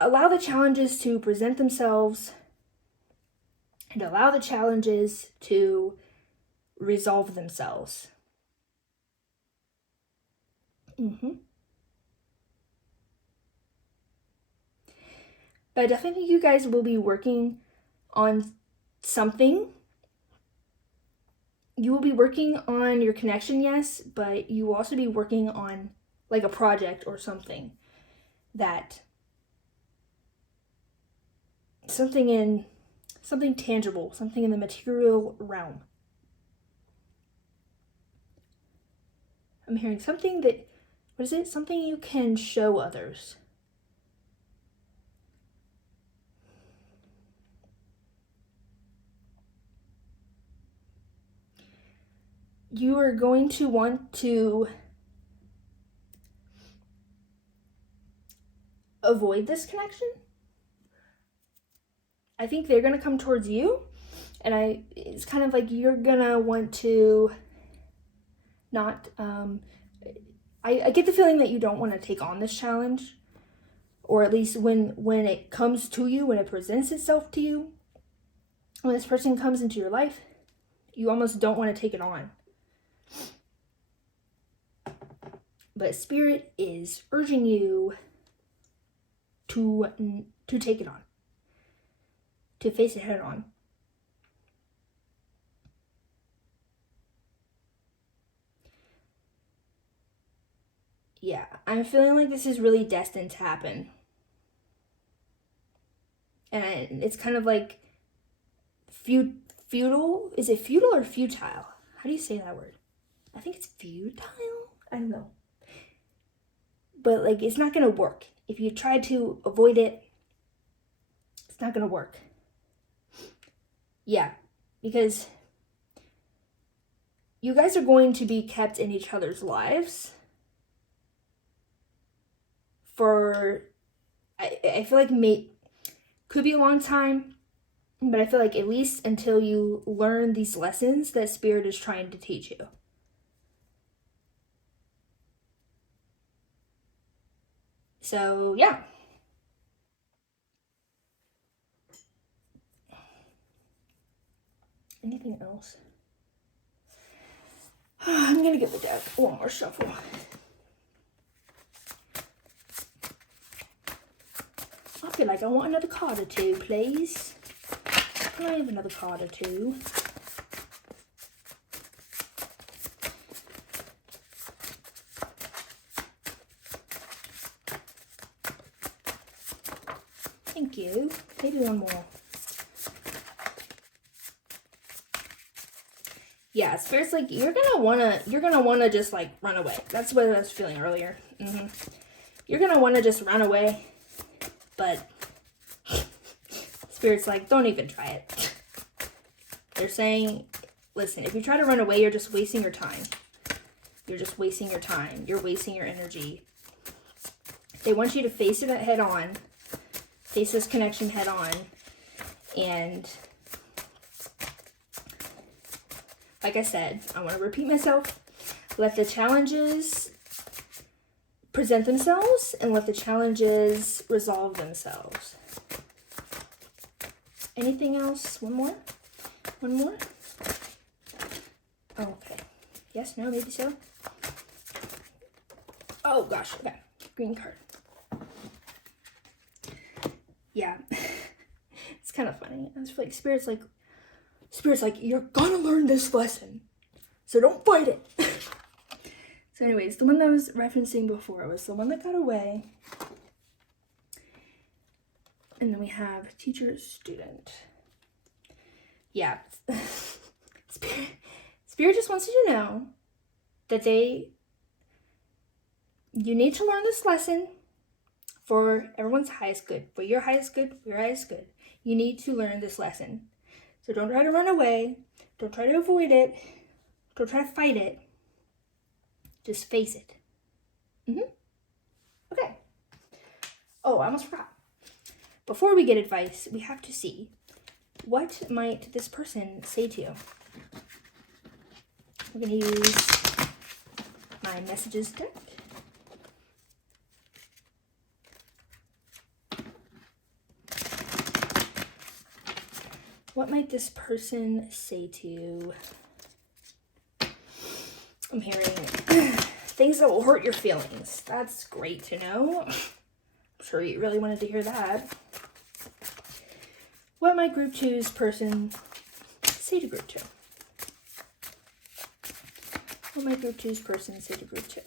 allow the challenges to present themselves and allow the challenges to resolve themselves. But I definitely think you guys will be working on something. You will be working on your connection, yes, but you will also be working on like a project or something something tangible, something in the material realm. I'm hearing something that, what is it? Something you can show others. You are going to want to avoid this connection. I think they're going to come towards you, and it's kind of like you're going to want to not, I get the feeling that you don't want to take on this challenge, or at least when it comes to you, when it presents itself to you, when this person comes into your life, you almost don't want to take it on. But Spirit is urging you to take it on, to face it head on. Yeah, I'm feeling like this is really destined to happen. And it's kind of like futile. Is it futile or futile? How do you say that word? I think it's futile. I don't know. But like, it's not gonna work. If you try to avoid it, it's not gonna work. Yeah, because you guys are going to be kept in each other's lives for, I feel like could be a long time, but I feel like at least until you learn these lessons that Spirit is trying to teach you. So, yeah. Anything else? I'm gonna give the deck one more shuffle. I feel like I want another card or two, please. Can I have another card or two? Thank you. Maybe one more. Yeah, Spirit's like, you're gonna wanna just like run away. That's what I was feeling earlier. You're gonna wanna just run away, but Spirit's like, don't even try it. They're saying, listen, if you try to run away, you're just wasting your time. You're just wasting your time. You're wasting your energy. They want you to face it head on, face this connection head on, and like I said, I want to repeat myself. Let the challenges present themselves and let the challenges resolve themselves. Anything else? One more? One more? Oh, okay. Yes, no, maybe so. Oh gosh, okay. Green card. Yeah. It's kind of funny. I was like, Spirit's like, you're gonna learn this lesson, so don't fight it. So anyways, the one that I was referencing before was the one that got away. And then we have teacher, student. Yeah. Spirit just wants you to know that you need to learn this lesson for everyone's highest good, for your highest good, for your highest good. You need to learn this lesson. So don't try to run away. Don't try to avoid it. Don't try to fight it. Just face it. Okay. Oh, I almost forgot. Before we get advice, we have to see, what might this person say to you? I'm going to use my messages deck. What might this person say to you? I'm hearing things that will hurt your feelings. That's great to know. I'm sure you really wanted to hear that. What might group 2's person say to group 2? What might group 2's person say to group 2?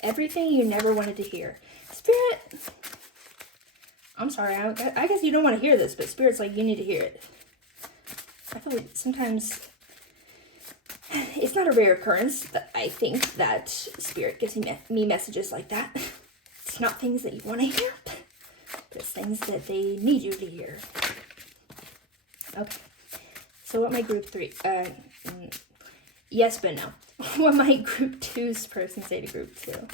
Everything you never wanted to hear. Spirit, I'm sorry, I guess you don't want to hear this, but Spirit's like, you need to hear it. I feel like sometimes it's not a rare occurrence that I think that Spirit gives me messages like that. It's not things that you want to hear, but it's things that they need you to hear. Okay. So what might group 3, yes but no. What might group 2's person say to group 2?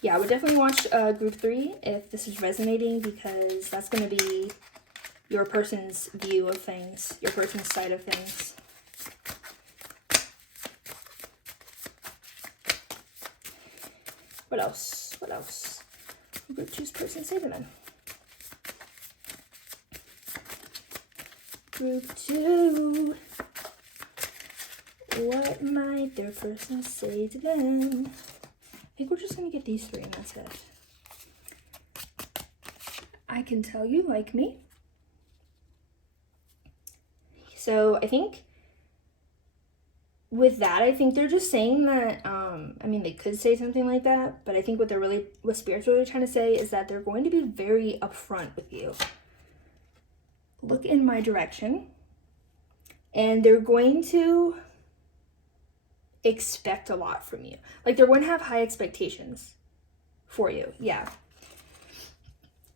Yeah, I would definitely watch group 3 if this is resonating, because that's going to be your person's view of things, your person's side of things. What else? What else? What group 2's person say to them? Group 2. What might their person say to them? I think we're just going to get these 3 and that's it. I can tell you like me. So I think with that, I think they're just saying that, I mean, they could say something like that, but I think what Spirit's really trying to say is that they're going to be very upfront with you. Look in my direction, and they're going to expect a lot from you. Like, they're going to have high expectations for you. Yeah.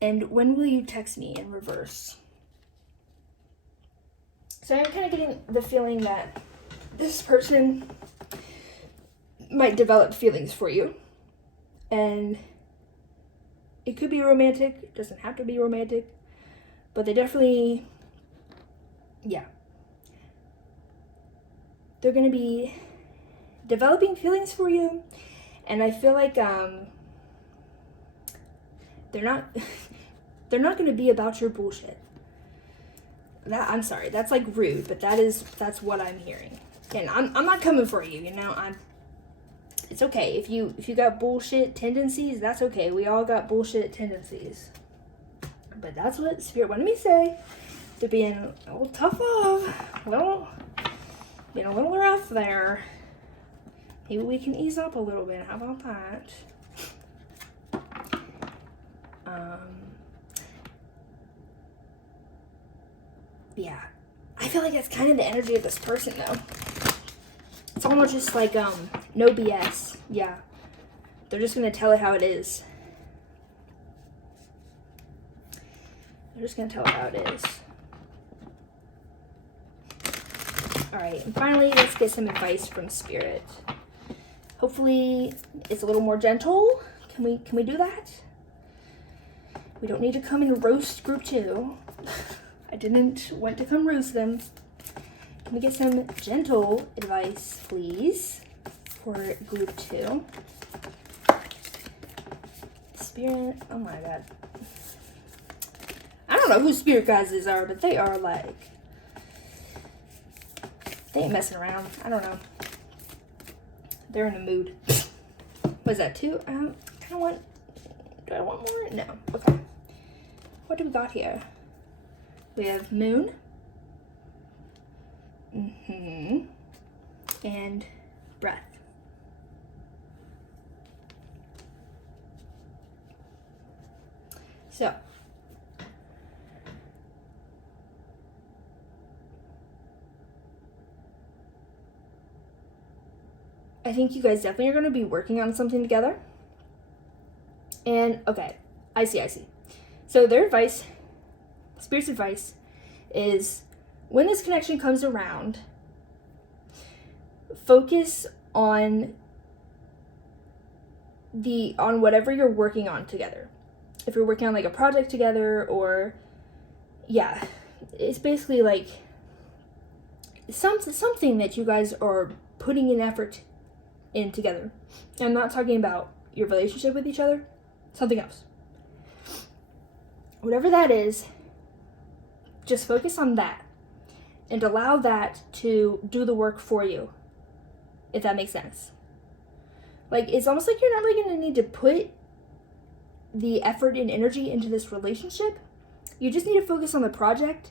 And when will you text me in reverse? So I'm kind of getting the feeling that this person might develop feelings for you. And it could be romantic. It doesn't have to be romantic. But they definitely, yeah. They're going to be developing feelings for you. And I feel like they're not going to be about your bullshit. I'm sorry, that's like rude, but that's what I'm hearing. And I'm not coming for you, you know. It's okay if you got bullshit tendencies. That's okay. We all got bullshit tendencies. But that's what Spirit wanted me to say. They're being a little tough love, being a little rough there. Maybe we can ease up a little bit. How about that? Yeah, I feel like that's kind of the energy of this person, though. It's almost just like, no BS. Yeah, they're just gonna tell it how it is. They're just gonna tell it how it is. All right, and finally, let's get some advice from Spirit. Hopefully, it's a little more gentle. Can we do that? We don't need to come and roast group 2. I didn't want to come roast them. Can we get some gentle advice, please, for group 2? Spirit, oh my god. I don't know who Spirit guides are, but they are like, they ain't messing around. I don't know. They're in a mood. What is that, 2? Do I want more? No. Okay. What do we got here? We have moon. And breath. So, I think you guys definitely are going to be working on something together. And, okay, I see. So their advice, Spirit's advice, is when this connection comes around, focus on whatever you're working on together. If you're working on like a project together, or yeah, it's basically like something that you guys are putting in effort in together. And I'm not talking about your relationship with each other, something else. whatever that is, just focus on that and allow that to do the work for you, if that makes sense. Like, it's almost like you're not really going to need to put the effort and energy into this relationship. You just need to focus on the project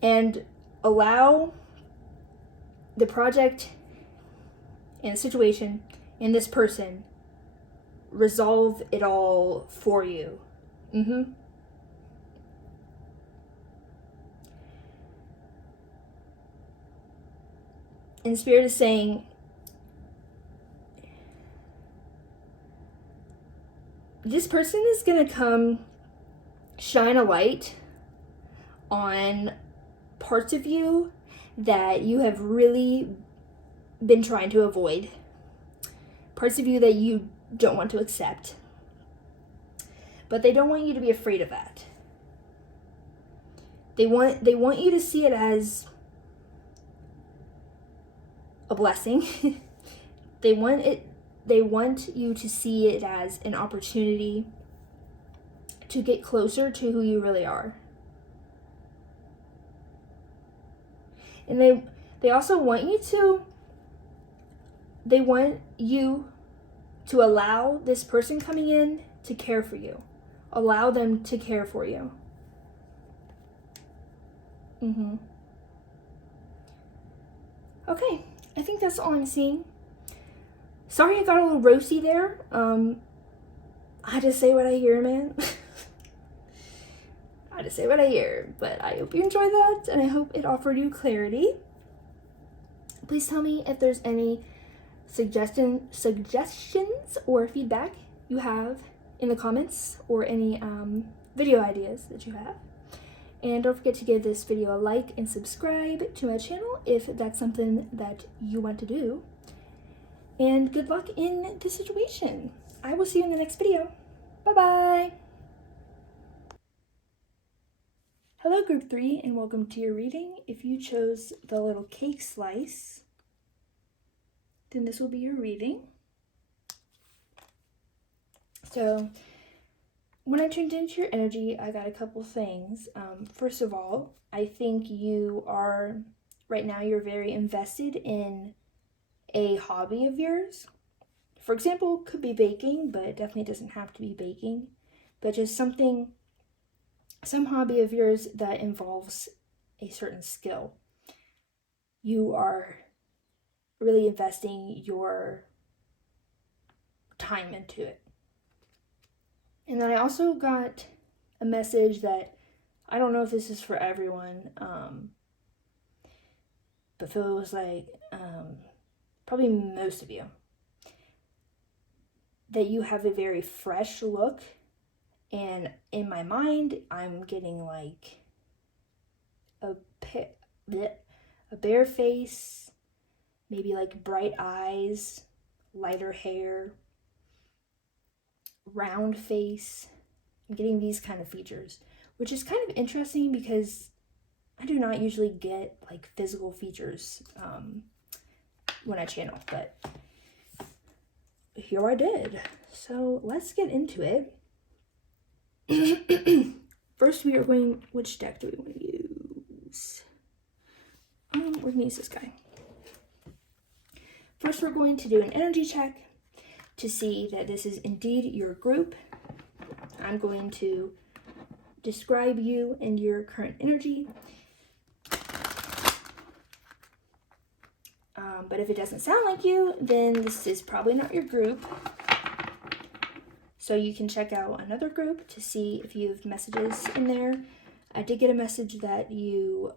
and allow the project and the situation and this person resolve it all for you. And Spirit is saying, this person is going to come shine a light on parts of you that you have really been trying to avoid. Parts of you that you don't want to accept. But they don't want you to be afraid of that. They want you to see it as a blessing. They want you to see it as an opportunity to get closer to who you really are. And they also want you to allow this person coming in to care for you. Allow them to care for you. Okay, I think that's all I'm seeing. Sorry I got a little roasty there. I just say what I hear, man. I just say what I hear, but I hope you enjoyed that, and I hope it offered you clarity. Please tell me if there's any suggestions or feedback you have in the comments, or any video ideas that you have. And don't forget to give this video a like and subscribe to my channel if that's something that you want to do. And good luck in the situation. I will see you in the next video. Bye-bye. Hello, Group 3, and welcome to your reading. If you chose the little cake slice, then this will be your reading. So, when I tuned into your energy, I got a couple things. First of all, I think right now you're very invested in a hobby of yours. For example, could be baking, but it definitely doesn't have to be baking. But just some hobby of yours that involves a certain skill. You are really investing your time into it. And then I also got a message that, I don't know if this is for everyone, but Phil was like, probably most of you, that you have a very fresh look. And in my mind, I'm getting like a bare face, maybe like bright eyes, lighter hair, round face. I'm getting these kind of features, which is kind of interesting because I do not usually get like physical features when I channel, but here I did. So let's get into it. First, we are going, which deck do we want to use? We're going to use this guy. First, we're going to do an energy check to see that this is indeed your group. I'm going to describe you and your current energy. But if it doesn't sound like you, then this is probably not your group. So you can check out another group to see if you have messages in there. I did get a message that you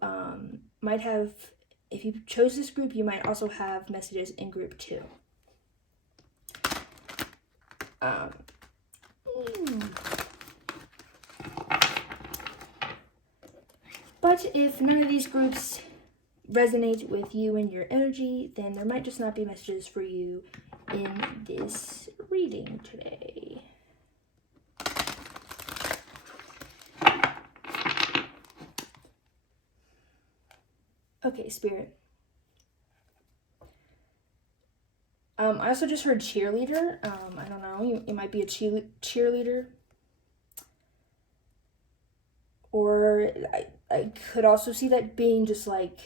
might have, if you chose this group, you might also have messages in group 2. But if none of these groups resonate with you and your energy, then there might just not be messages for you in this reading today. Okay, Spirit. I also just heard cheerleader. I don't know, you might be a cheerleader. Or I could also see that being just like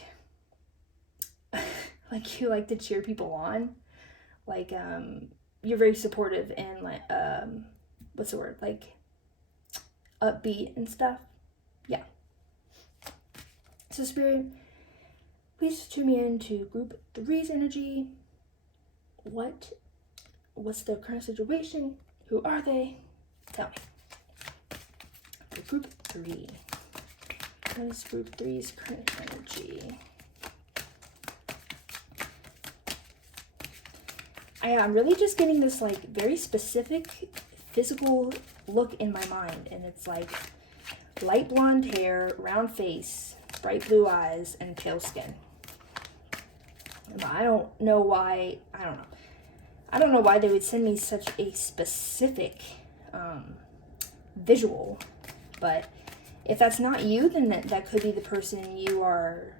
like you like to cheer people on. Like you're very supportive and like what's the word? Like upbeat and stuff. Yeah. So Spirit, please tune me into group 3's energy. What's their current situation? Who are they? Tell me. For group 3. What is group 3's current energy? I'm really just getting this like very specific physical look in my mind, and it's like light blonde hair, round face, bright blue eyes, and pale skin. I don't know why they would send me such a specific visual, but if that's not you, then that could be the person you are,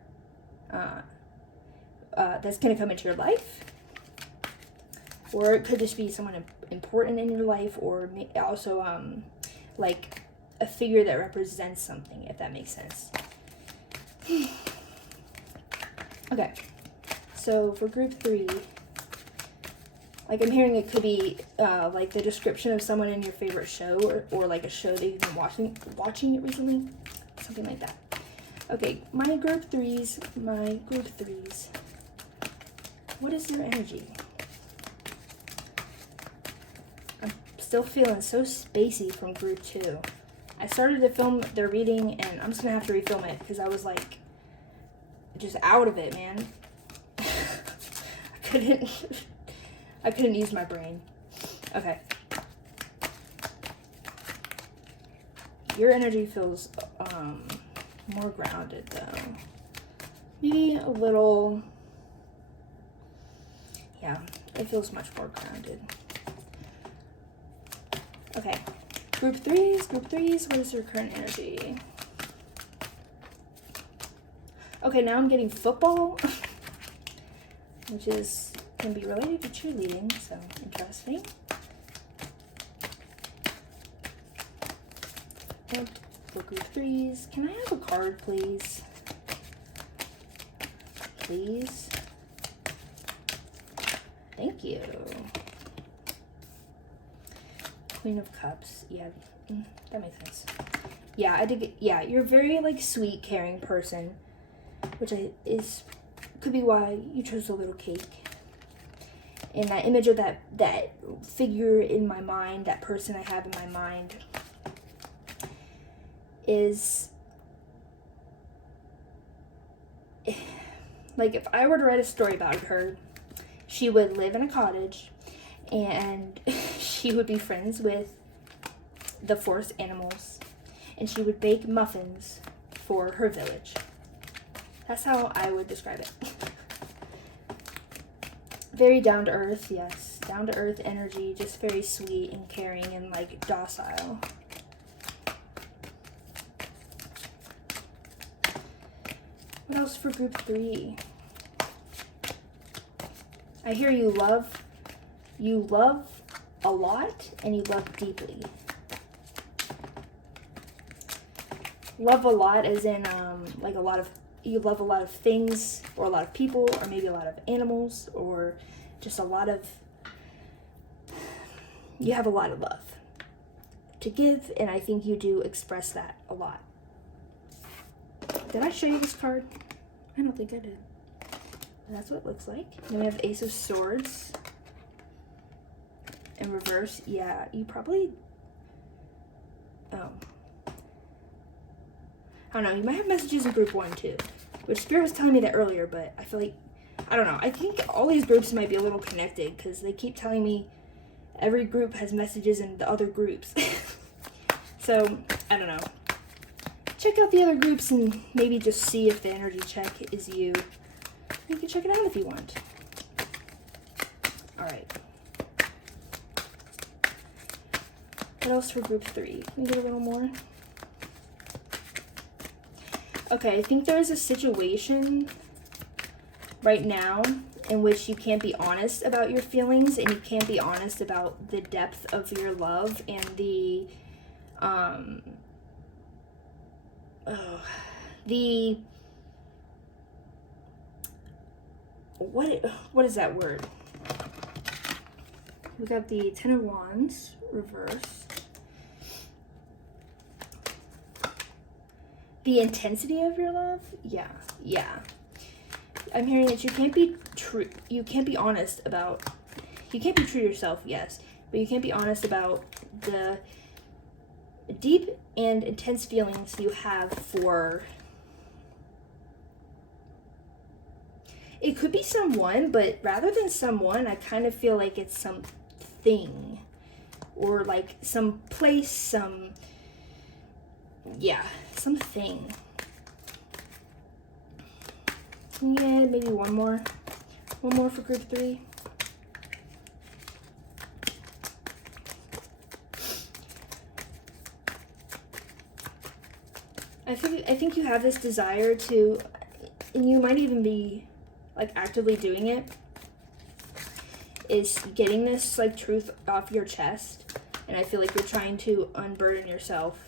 that's going to come into your life. Or it could just be someone important in your life, or also like a figure that represents something, if that makes sense. Okay, so for group 3, like I'm hearing it could be like the description of someone in your favorite show, or like a show that you've been watching it recently, something like that. Okay, my group 3s, what is their energy? I'm still feeling so spacey from group 2. I started to film their reading, and I'm just gonna have to refilm it because I was like just out of it, man. I couldn't use my brain. Okay. Your energy feels more grounded though. Maybe a little, yeah, it feels much more grounded. Okay. Group 3s, what is your current energy? Okay, now I'm getting football, which can be related to cheerleading, so interesting. And for group 3s, can I have a card, please? Please. Thank you. Queen of Cups. Yeah, that makes sense. Yeah, I did. Yeah, you're a very like sweet, caring person, which could be why you chose a little cake. And that image of that figure in my mind, that person I have in my mind, is like if I were to write a story about her, she would live in a cottage, and she would be friends with the forest animals, and she would bake muffins for her village. That's how I would describe it. Very down to earth, yes. Down to earth energy, just very sweet and caring and like docile. What else for group 3? I hear you love a lot and you love deeply. Love a lot as in like you love a lot of things, or a lot of people, or maybe a lot of animals, or just you have a lot of love to give, and I think you do express that a lot. Did I show you this card? I don't think I did. That's what it looks like. Then we have Ace of Swords in reverse. Yeah, you probably, I don't know, you might have messages in group 1 too, which Spirit was telling me that earlier, but I feel like, I don't know, I think all these groups might be a little connected because they keep telling me every group has messages in the other groups. So, I don't know. Check out the other groups and maybe just see if the energy check is you. You can check it out if you want. Alright. What else for group 3? Can we get a little more? Okay, I think there is a situation right now in which you can't be honest about your feelings, and you can't be honest about the depth of your love and the the what is that word? We got the Ten of Wands reverse. The intensity of your love? Yeah. I'm hearing that you can't be true. You can't be honest about. You can't be true to yourself, yes, but you can't be honest about the deep and intense feelings you have for. It could be someone, but rather than someone, I kind of feel like it's something, or like some place, something. Yeah, maybe one more for group 3. I think you have this desire to, and you might even be like actively doing it, is getting this like truth off your chest, and I feel like you're trying to unburden yourself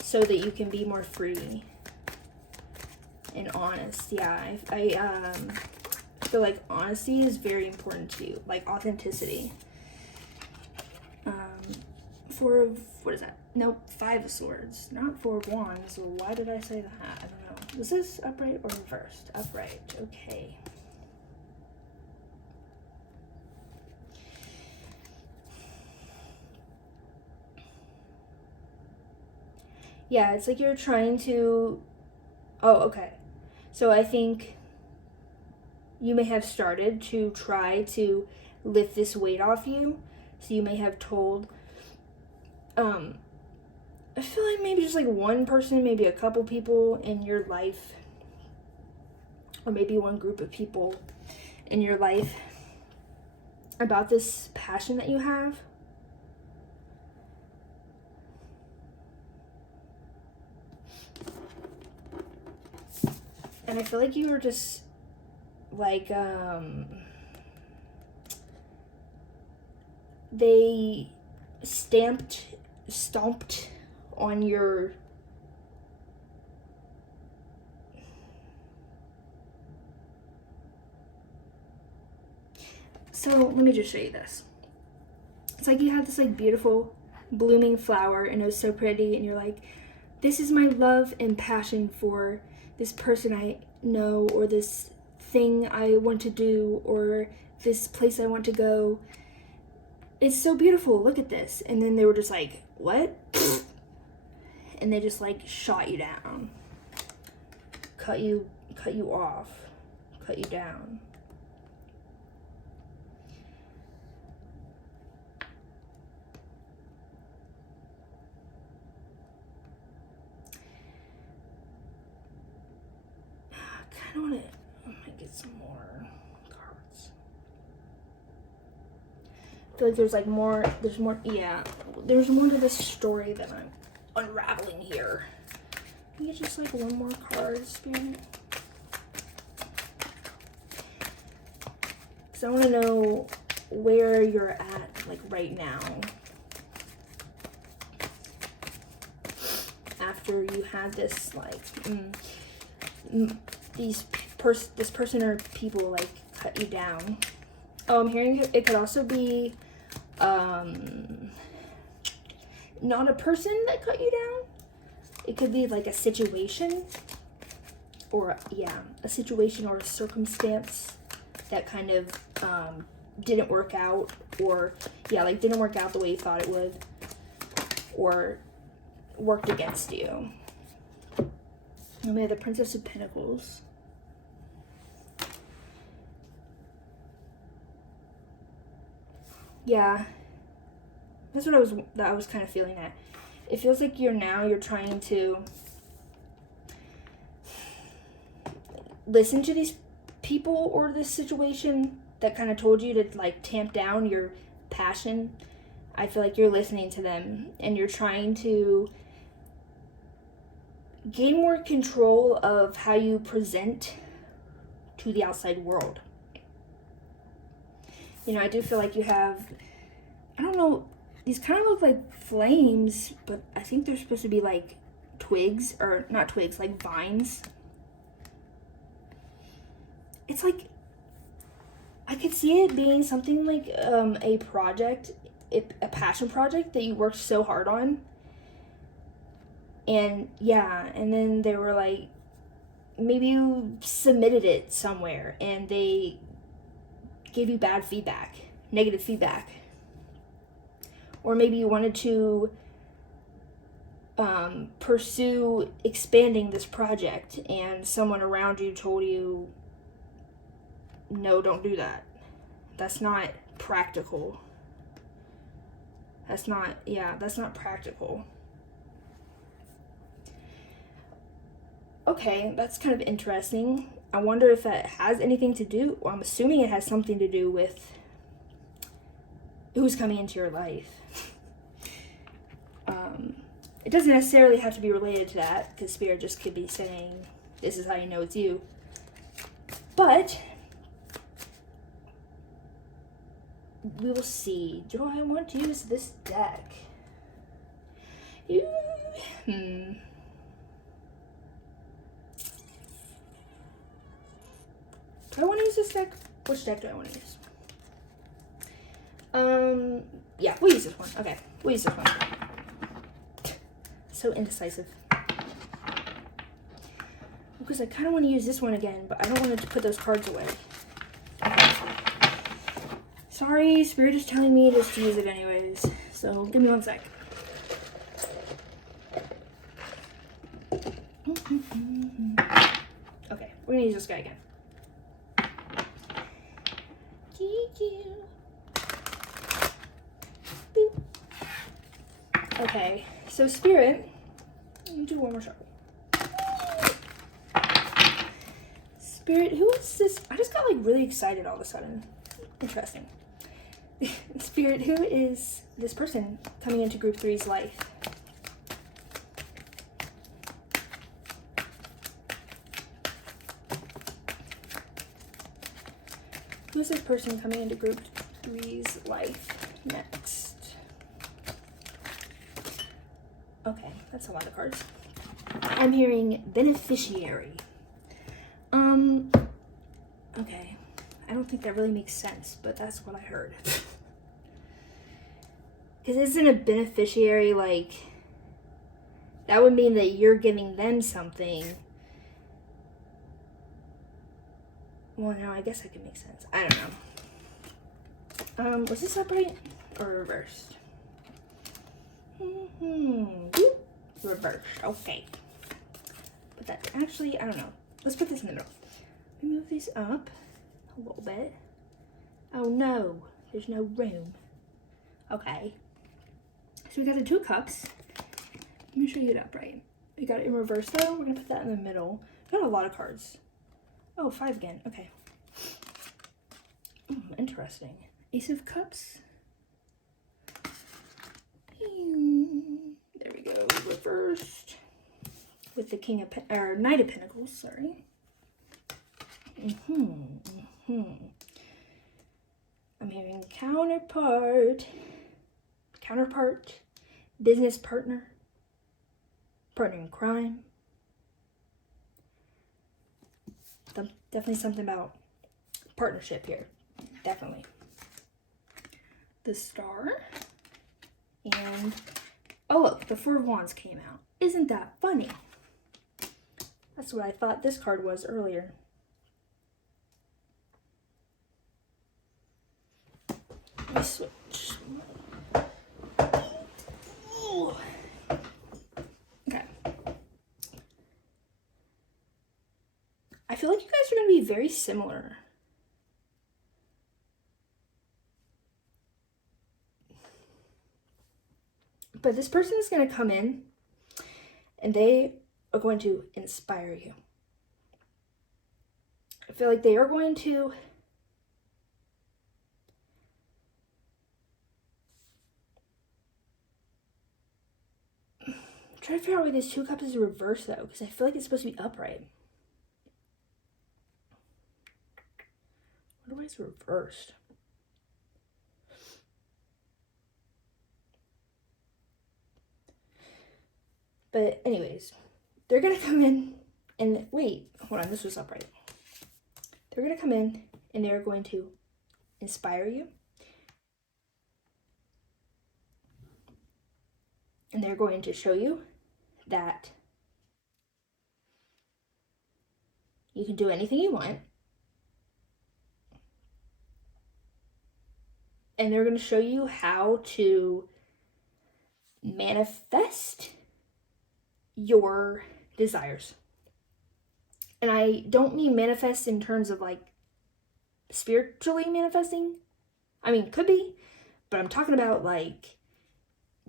so that you can be more free and honest. Yeah, I feel like honesty is very important to you, like authenticity. What is that? Nope, 5 of Swords, not 4 of Wands. So why did I say that? I don't know. Is this upright or reversed? Upright. Okay. Yeah, it's like you're trying to. Oh, okay. So I think you may have started to try to lift this weight off you. So you may have told. I feel like maybe just like one person, maybe a couple people in your life, or maybe one group of people in your life about this passion that you have. And I feel like you were just like, they stomped on your so let me just show you this. It's like you had this like beautiful blooming flower and it was so pretty, and you're like, this is my love and passion for this person I know, or this thing I want to do, or this place I want to go. It's so beautiful, look at this. And then they were just like, what? And they just like shot you down, cut you off, cut you down. I kind of want to. I might get some more cards. I feel like there's like more. There's more. Yeah, there's more to this story that I'm unraveling here. Can you get just like one more card, Spirit? Because I want to know where you're at, like right now, after you had this like this person or people like cut you down. Oh, I'm hearing it could also be not a person that cut you down. It could be like a situation, or a situation or a circumstance that kind of didn't work out, or like didn't work out the way you thought it would, or worked against you. And we have the Princess of Pentacles. Yeah, that's what I was kind of feeling at. It feels like you're trying to listen to these people or this situation that kind of told you to like tamp down your passion. I feel like you're listening to them and you're trying to gain more control of how you present to the outside world. You know, I do feel like you have, I don't know, these kind of look like flames, but I think they're supposed to be like twigs, or not twigs, like vines. It's like, I could see it being something like a project, a passion project that you worked so hard on. And yeah, and then they were like, maybe you submitted it somewhere and they gave you bad feedback, negative feedback. Or maybe you wanted to pursue expanding this project and someone around you told you, no, don't do that. That's not practical. That's not practical. Okay, that's kind of interesting. I wonder if that has anything to do, well, I'm assuming it has something to do with who's coming into your life. It doesn't necessarily have to be related to that, because Spirit just could be saying, this is how you know it's you. But we will see. Do I want to use this deck? Do I want to use this deck? Which deck do I want to use? Yeah, we'll use this one. Okay, we'll use this one. So indecisive. Because I kind of want to use this one again, but I don't want to put those cards away. Okay. Sorry, Spirit is telling me just to use it anyways. So give me 1 sec. Okay, we're gonna use this guy again. Okay, so Spirit, let me do one more shuffle. Spirit, who is this? I just got like really excited all of a sudden. Interesting. Spirit, who is this person coming into Group 3's life? Who's this person coming into Group 3's life next? Okay, that's a lot of cards. I'm hearing beneficiary. Okay. I don't think that really makes sense, but that's what I heard. Because isn't a beneficiary like, that would mean that you're giving them something. Well, no, I guess that could make sense. I don't know. Was this upright or reversed? Reversed. Okay. Put that. Actually, I don't know. Let's put this in the middle. Let me move these up a little bit. Oh no, there's no room. Okay. So we got the 2 cups. Let me show you it upright. We got it in reverse though. We're gonna put that in the middle. Got a lot of cards. Oh, 5 again. Okay. Interesting. Ace of Cups. There we go. Reversed. With the King of or Knight of Pentacles. Sorry. I'm hearing counterpart, business partner, partner in crime. Definitely something about partnership here. Definitely. The Star. And, oh look, the 4 of Wands came out. Isn't that funny? That's what I thought this card was earlier. Let me switch. Okay. I feel like you guys are going to be very similar. But this person is going to come in and they are going to inspire you. I feel like they are going to try to figure out why this 2 cups is reversed though, because I feel like it's supposed to be upright. I wonder why it's reversed. But anyways, they're going to come in and wait, hold on, this was upright. They're going to come in and they're going to inspire you. And they're going to show you that you can do anything you want. And they're going to show you how to manifest your desires. And I don't mean manifest in terms of like spiritually manifesting. I mean, could be, but I'm talking about like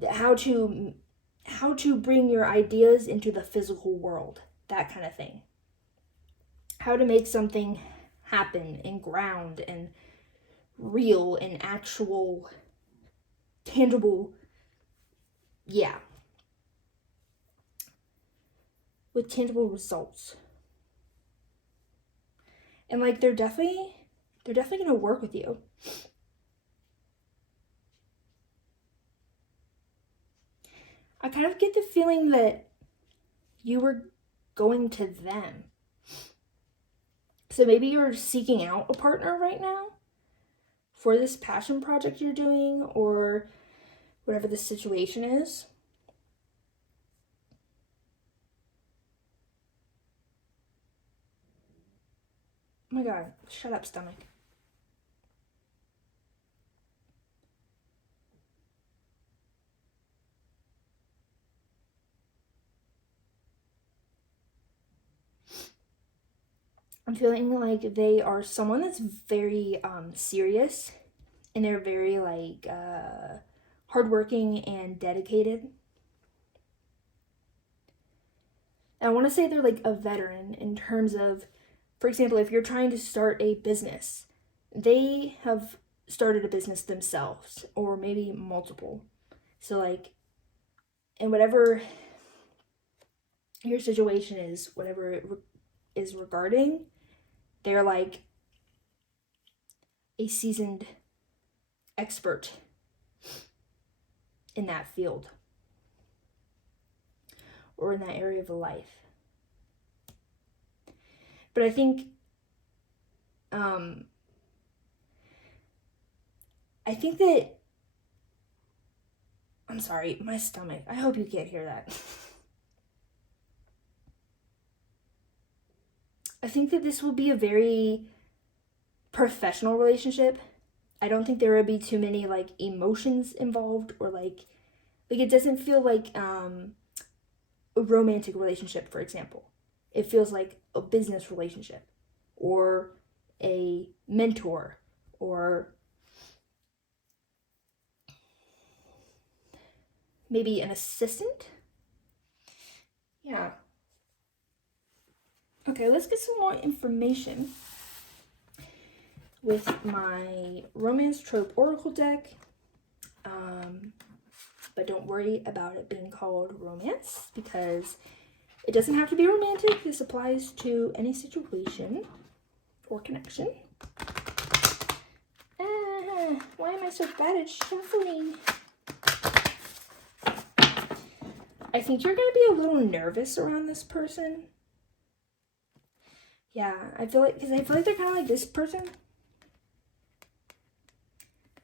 how to bring your ideas into the physical world, that kind of thing. How to make something happen and ground and real and actual, tangible, yeah, with tangible results. And like they're definitely going to work with you. I kind of get the feeling that you were going to them. So maybe you're seeking out a partner right now for this passion project you're doing, or whatever the situation is. Oh my God, shut up, stomach. I'm feeling like they are someone that's very serious, and they're very like hardworking and dedicated. And I want to say they're like a veteran in terms of, for example, if you're trying to start a business, they have started a business themselves, or maybe multiple. So like, and whatever your situation is, whatever it is regarding, they're like a seasoned expert in that field or in that area of life. But I think that, I'm sorry, my stomach, I hope you can't hear that. I think that this will be a very professional relationship. I don't think there will be too many like emotions involved, or like it doesn't feel like a romantic relationship, for example. It feels like a business relationship, or a mentor, or maybe an assistant. Yeah. Okay, let's get some more information with my Romance Trope Oracle deck. But don't worry about it being called romance, because it doesn't have to be romantic. This applies to any situation or connection. Why am I so bad at shuffling? I think you're going to be a little nervous around this person. Yeah, I feel like they're kind of like this person.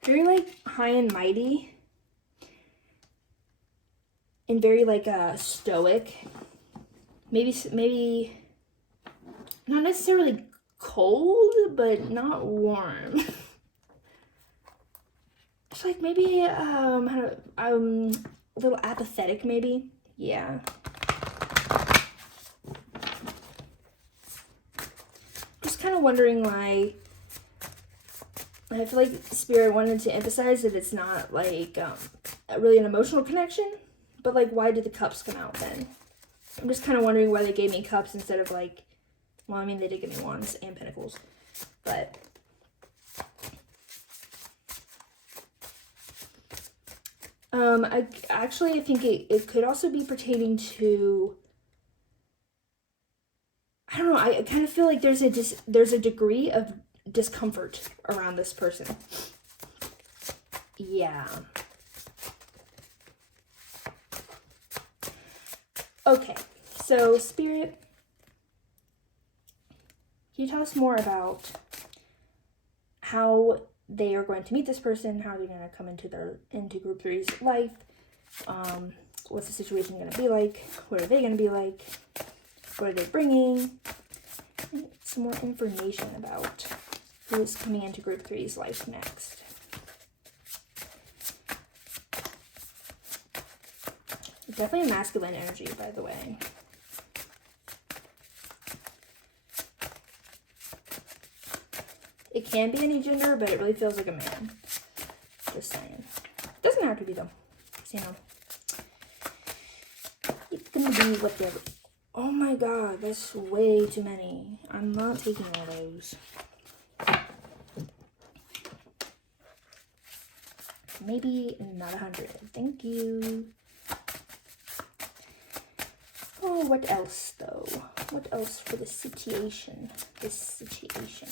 Very like high and mighty. And very like stoic. Maybe not necessarily cold, but not warm. It's like maybe a little apathetic, maybe. Yeah. Just kind of wondering why. I feel like Spirit wanted to emphasize that it's not like really an emotional connection, but like, why did the cups come out then? I'm just kind of wondering why they gave me cups instead of like, well, I mean, they did give me wands and pentacles, but I think it could also be pertaining to, I don't know, I kind of feel like there's a degree of discomfort around this person. Yeah. Okay, so Spirit, can you tell us more about how they are going to meet this person, how they're going to come into group three's life, what's the situation going to be like, what are they going to be like, what are they bringing, and some more information about who's coming into group three's life next. Definitely a masculine energy, by the way. It can be any gender, but it really feels like a man. Just saying. Doesn't have to be though. You know. It's gonna be whatever. Oh my god, that's way too many. I'm not taking all those. Maybe not 100. Thank you. Oh, what else though? What else for the situation? This situation.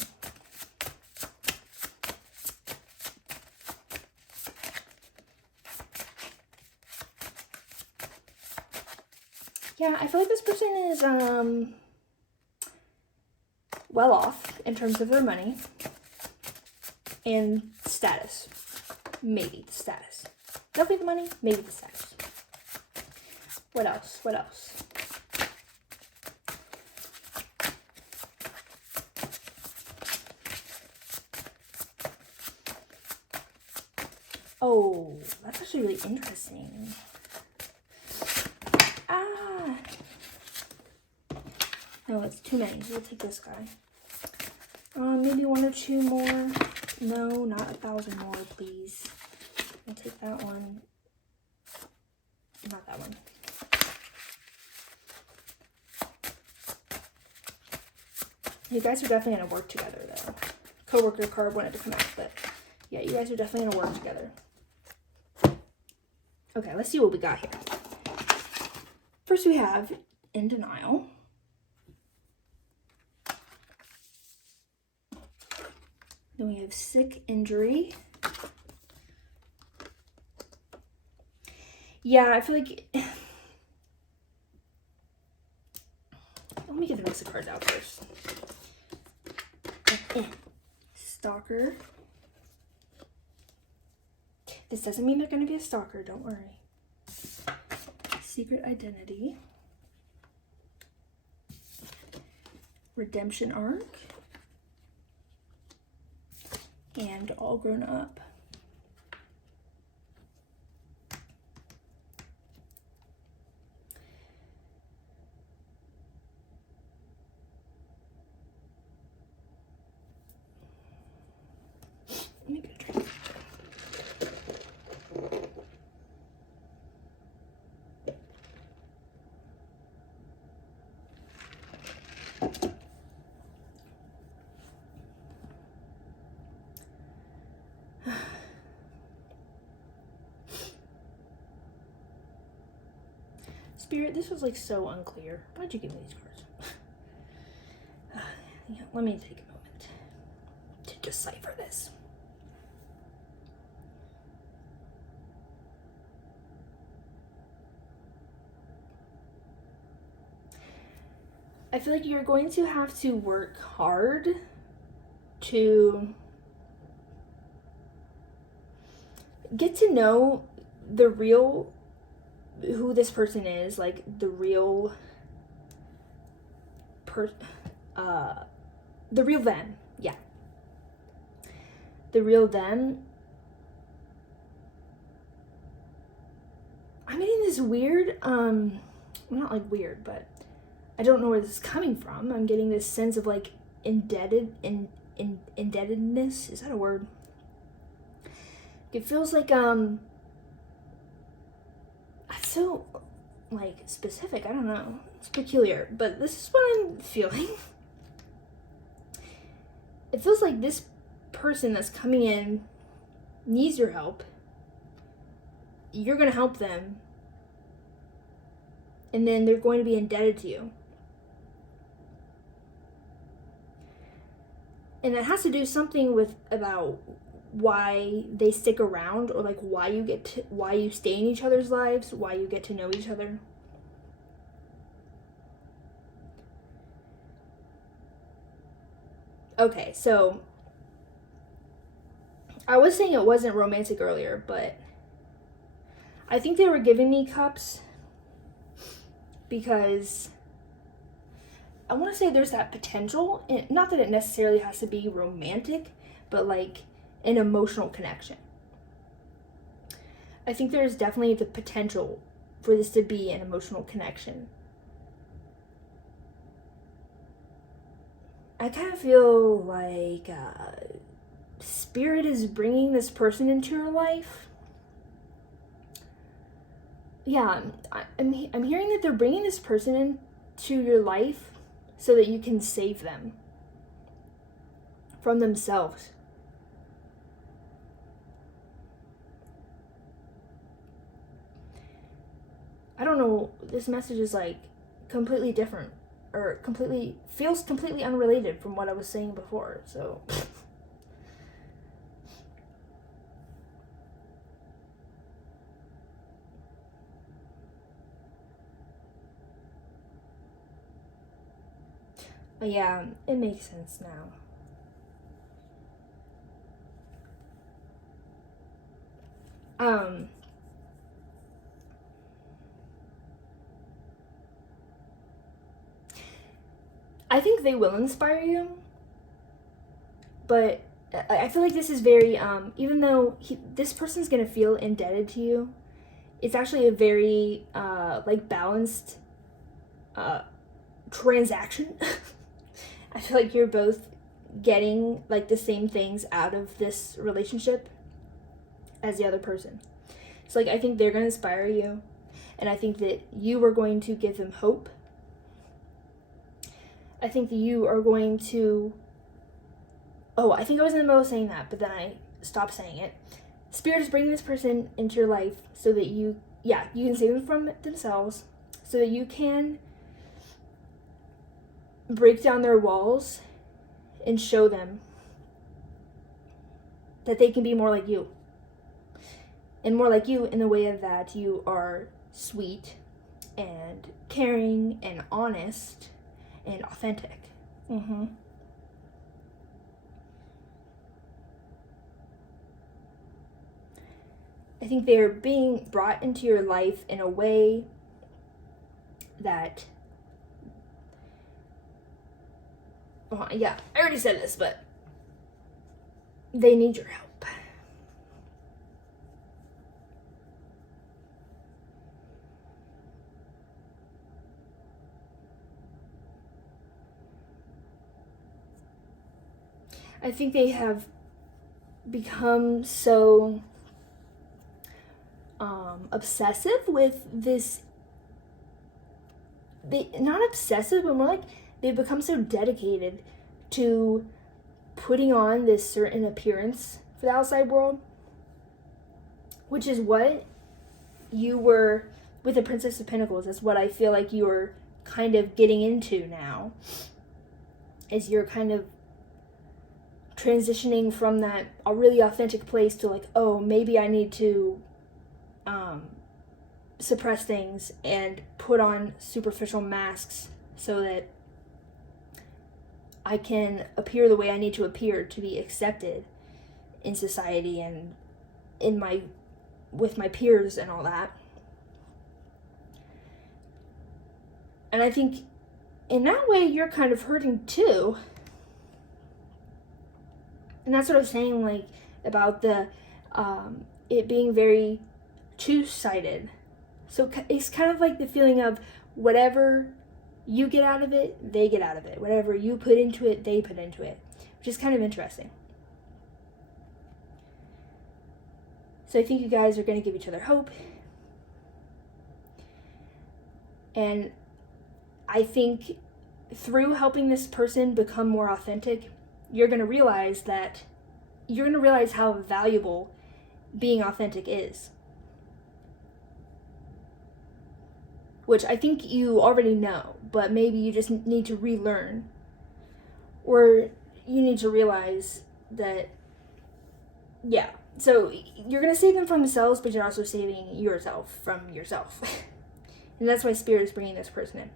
Yeah, I feel like this person is well off in terms of their money and status. Maybe the status. Definitely the money, maybe the status. What else? What else? Oh, that's actually really interesting. No, it's too many. We'll take this guy. Maybe 1 or 2 more. No, not 1,000 more, please. I'll take that one. Not that one. You guys are definitely going to work together, though. Coworker card wanted to come out, but yeah, you guys are definitely going to work together. Okay, let's see what we got here. First, we have in denial. Then we have sick injury. Yeah, I feel like... Let me get the rest of the cards out first. Stalker. This doesn't mean they're going to be a stalker, don't worry. Secret identity. Redemption arc. And all grown up. Let me get a drink. Spirit, this was like so unclear. Why'd you give me these cards? Yeah, let me take a moment to decipher this. I feel like you're going to have to work hard to get to know the real who this person is, like the real the real them. Yeah, the real them. I'm getting this weird not like weird, but I don't know where this is coming from. I'm getting this sense of like indebtedness. Is that a word? It feels like it's so like specific. I don't know. It's peculiar, but this is what I'm feeling. It feels like this person that's coming in needs your help. You're going to help them. And then they're going to be indebted to you. And that has to do something with about why they stick around, or like why you stay in each other's lives, why you get to know each other. Okay, so I was saying it wasn't romantic earlier, but I think they were giving me cups because I want to say there's that potential, not that it necessarily has to be romantic, but like an emotional connection. I think there's definitely the potential for this to be an emotional connection. I kind of feel like Spirit is bringing this person into your life. Yeah, I'm hearing that they're bringing this person into your life so that you can save them from themselves. I don't know, this message is like completely different, or feels completely unrelated from what I was saying before, so yeah, it makes sense now. I think they will inspire you, but I feel like this is very, even though this person's gonna feel indebted to you, it's actually a very, like, balanced, transaction. I feel like you're both getting, like, the same things out of this relationship as the other person. So, like, I think they're gonna inspire you, and I think that you are going to give them hope. I think that you are going to... Oh, I think I was in the middle of saying that, but then I stopped saying it. Spirit is bringing this person into your life so that you can save them from themselves, so that you can break down their walls and show them that they can be more like you. And more like you in the way of that you are sweet and caring and honest and authentic. I think they're being brought into your life in a way that... Oh, yeah, I already said this, but they need your help. I think they have become so obsessive with this. Not obsessive, but more like they've become so dedicated to putting on this certain appearance for the outside world, which is what you were with the Princess of Pentacles. That's what I feel like you're kind of getting into now, is you're kind of transitioning from that a really authentic place to like, oh, maybe I need to suppress things and put on superficial masks so that I can appear the way I need to appear to be accepted in society and with my peers and all that. And I think in that way you're kind of hurting too. And that's what I was saying, like, about the it being very two-sided. So it's kind of like the feeling of whatever you get out of it, they get out of it. Whatever you put into it, they put into it, which is kind of interesting. So I think you guys are going to give each other hope. And I think through helping this person become more authentic, you're going to realize how valuable being authentic is. Which I think you already know, but maybe you just need to relearn. Or you need to realize that, yeah. So you're going to save them from themselves, but you're also saving yourself from yourself. And that's why Spirit is bringing this person in.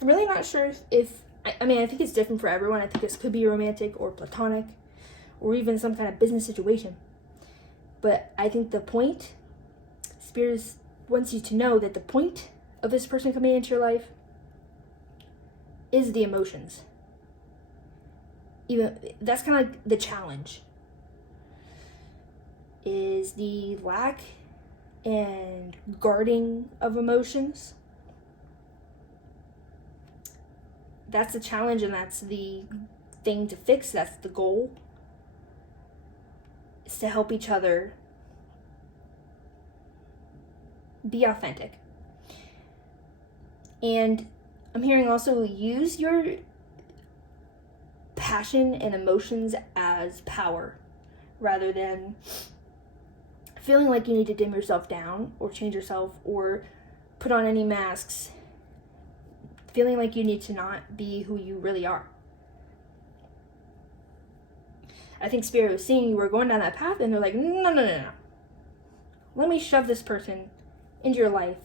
I'm really not sure if I mean, I think it's different for everyone. I think this could be romantic or platonic or even some kind of business situation. But I think the point, Spirit wants you to know that the point of this person coming into your life is the emotions. Even that's kind of like the challenge, is the lack and guarding of emotions. That's the challenge, and that's the thing to fix. That's the goal, is to help each other be authentic. And I'm hearing also use your passion and emotions as power, rather than feeling like you need to dim yourself down or change yourself or put on any masks, feeling like you need to not be who you really are. I think Spirit was seeing you were going down that path, and they're like, no. Let me shove this person into your life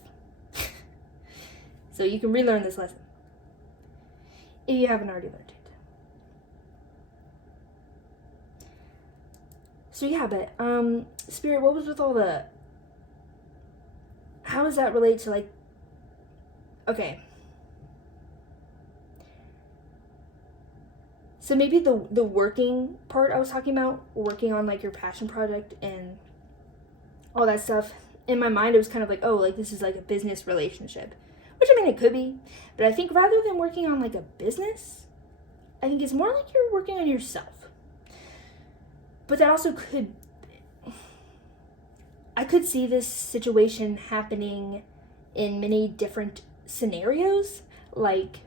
so you can relearn this lesson, if you haven't already learned it. So yeah, but Spirit, what was with all the, how does that relate to, like, okay, so maybe the working part I was talking about, working on like your passion project and all that stuff, in my mind it was kind of like, oh, like this is like a business relationship, which I mean it could be, but I think rather than working on like a business, I think it's more like you're working on yourself. But that also could, I could see this situation happening in many different scenarios. Like,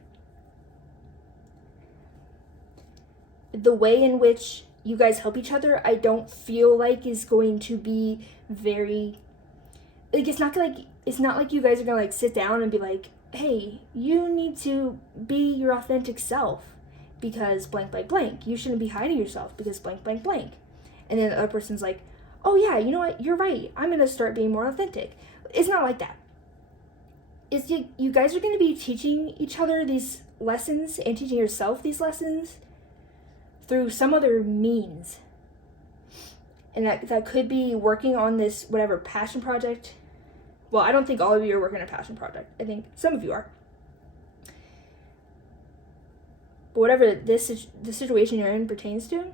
the way in which you guys help each other, I don't feel like is going to be very, like, it's not like you guys are gonna like sit down and be like, hey, you need to be your authentic self because blank blank blank. You shouldn't be hiding yourself because blank blank blank. And then the other person's like, oh yeah, you know what, you're right, I'm gonna start being more authentic. It's not like that. It's you guys are gonna be teaching each other these lessons and teaching yourself these lessons through some other means. And that could be working on this whatever passion project. Well, I don't think all of you are working on a passion project. I think some of you are. But whatever the situation you're in pertains to,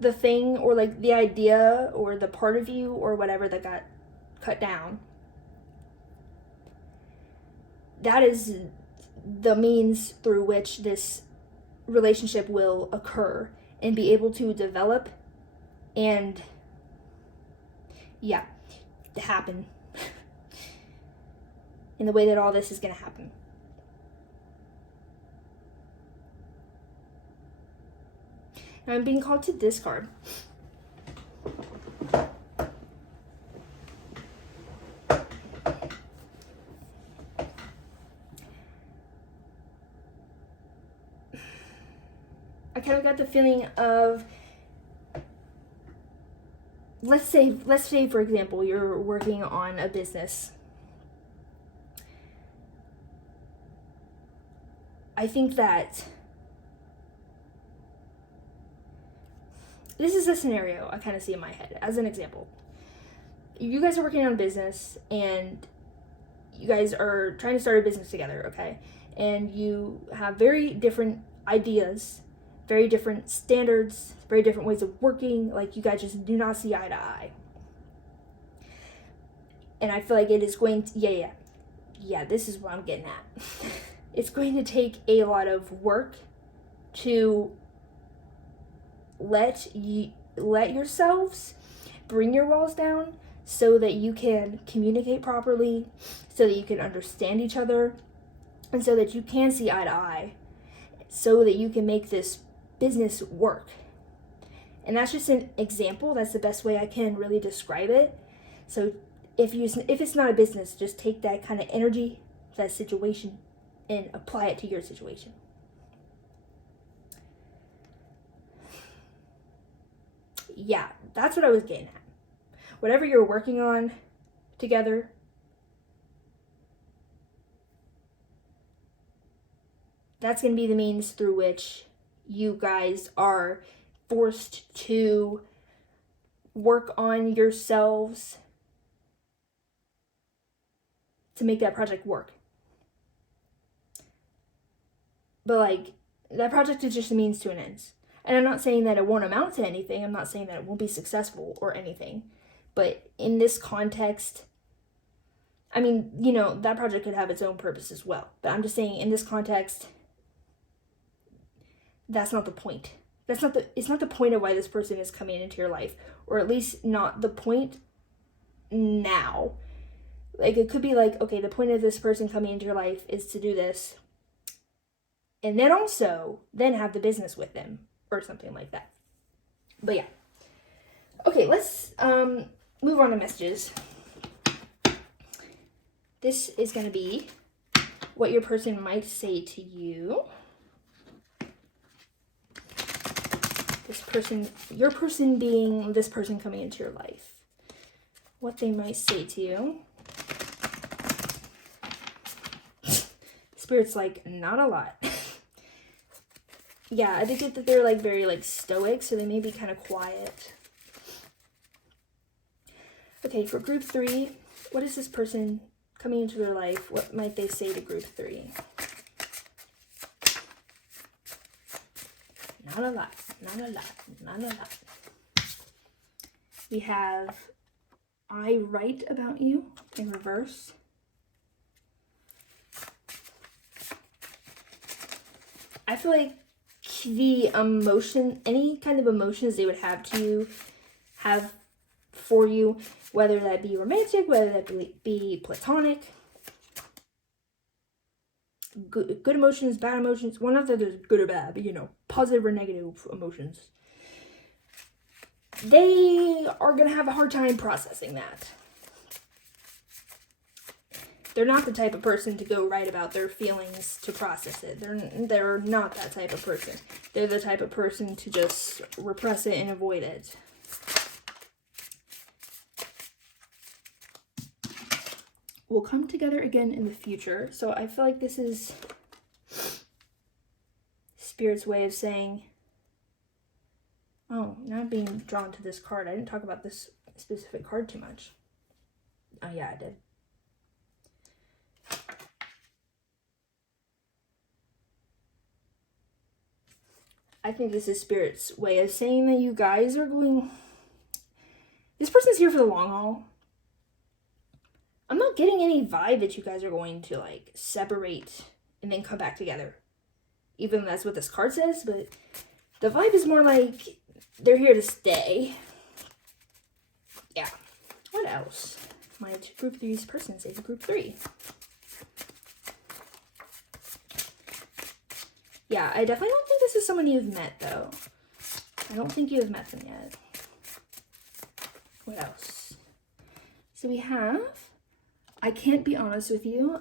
the thing or like the idea or the part of you or whatever that got cut down, that is the means through which this relationship will occur and be able to develop and happen in the way that all this is going to happen. Now I'm being called to this card. I kind of got the feeling of, let's say for example, you're working on a business. I think that this is a scenario I kind of see in my head as an example. You guys are working on a business and you guys are trying to start a business together, okay? And you have very different ideas, very different standards, very different ways of working. Like, you guys just do not see eye to eye. And I feel like it is going to, yeah, this is what I'm getting at. It's going to take a lot of work to let yourselves bring your walls down so that you can communicate properly, so that you can understand each other, and so that you can see eye to eye, so that you can make this business work. And that's just an example. That's the best way I can really describe it. So if it's not a business, just take that kind of energy, that situation, and apply it to your situation. Yeah, that's what I was getting at. Whatever you're working on together, that's going to be the means through which you guys are forced to work on yourselves to make that project work. But like, that project is just a means to an end. And I'm not saying that it won't amount to anything. I'm not saying that it won't be successful or anything. But in this context, I mean, you know, that project could have its own purpose as well. But I'm just saying, in this context, that's not the point. It's not the point of why this person is coming into your life. Or at least not the point now. Like, it could be like, okay, the point of this person coming into your life is to do this. And then also, then have the business with them. Or something like that. But yeah. Okay, let's move on to messages. This is going to be what your person might say to you. This person, your person being this person coming into your life. What they might say to you. Spirit's like, not a lot. Yeah, I get that they're like very like stoic, so they may be kind of quiet. Okay, for group 3, what is this person coming into their life? What might they say to group 3? Not a lot, not a lot, not a lot. We have, I write about you in reverse. I feel like the emotion, any kind of emotions they would have for you, whether that be romantic, whether that be platonic, good emotions, bad emotions, one of there's good or bad, but you know, positive or negative emotions, they are going to have a hard time processing that. They're not the type of person to go write about their feelings to process it. They're not that type of person. They're the type of person to just repress it and avoid it. We'll come together again in the future. So I feel like this is Spirit's way of saying, oh, now I'm being drawn to this card. I didn't talk about this specific card too much. Oh yeah, I did. I think this is Spirit's way of saying that you guys are going... This person's here for the long haul. I'm not getting any vibe that you guys are going to, like, separate and then come back together. Even though that's what this card says, but the vibe is more like they're here to stay. Yeah. What else might group 3's person say to group 3? Yeah, I definitely don't think this is someone you've met, though. I don't think you have met them yet. What else? So we have, I can't be honest with you.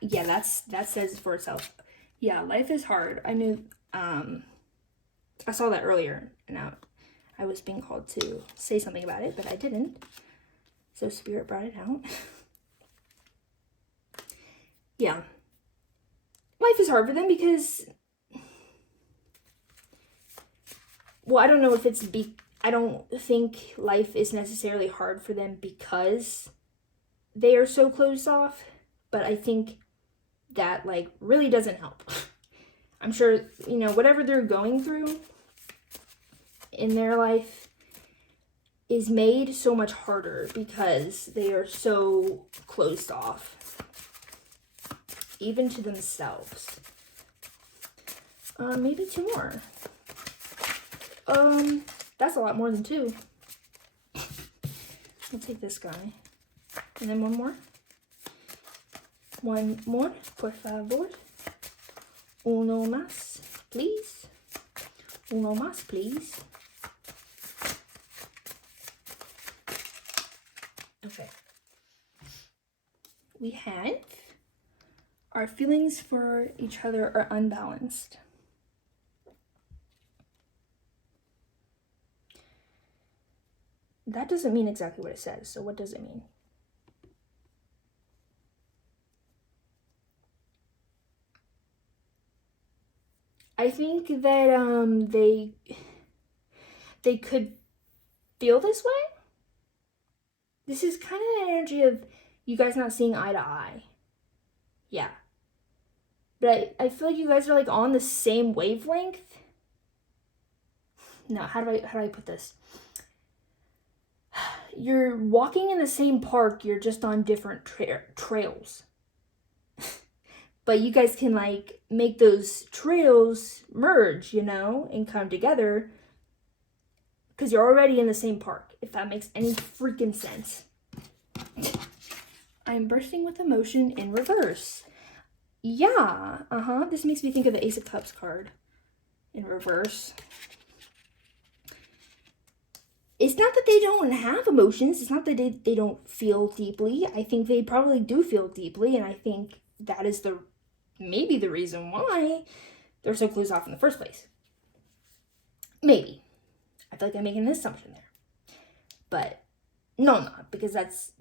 Yeah, that says it for itself. Yeah, life is hard. I knew, I saw that earlier, and I was being called to say something about it, but I didn't. So Spirit brought it out. Yeah. Life is hard for them because, well, I don't know if it's I don't think life is necessarily hard for them because they are so closed off, but I think that, like, really doesn't help. I'm sure, you know, whatever they're going through in their life is made so much harder because they are so closed off. Even to themselves. Maybe 2 more. That's a lot more than 2. I'll take this guy. And then 1 more. 1 more, por favor. Uno más, please. Uno más, please. Okay. We have, our feelings for each other are unbalanced. That doesn't mean exactly what it says, so what does it mean? I think that they could feel this way. This is kind of the energy of you guys not seeing eye to eye. Yeah. But I feel like you guys are like on the same wavelength. No, how do I put this? You're walking in the same park, you're just on different trails. But you guys can like make those trails merge, you know, and come together because you're already in the same park, if that makes any freaking sense. I'm bursting with emotion in reverse. Yeah, this makes me think of the Ace of Cups card in reverse. It's not that they don't have emotions. It's not that they don't feel deeply. I think they probably do feel deeply, and I think that is maybe the reason why they're so closed off in the first place. Maybe. I feel like I'm making an assumption there. But no, I'm not, because that's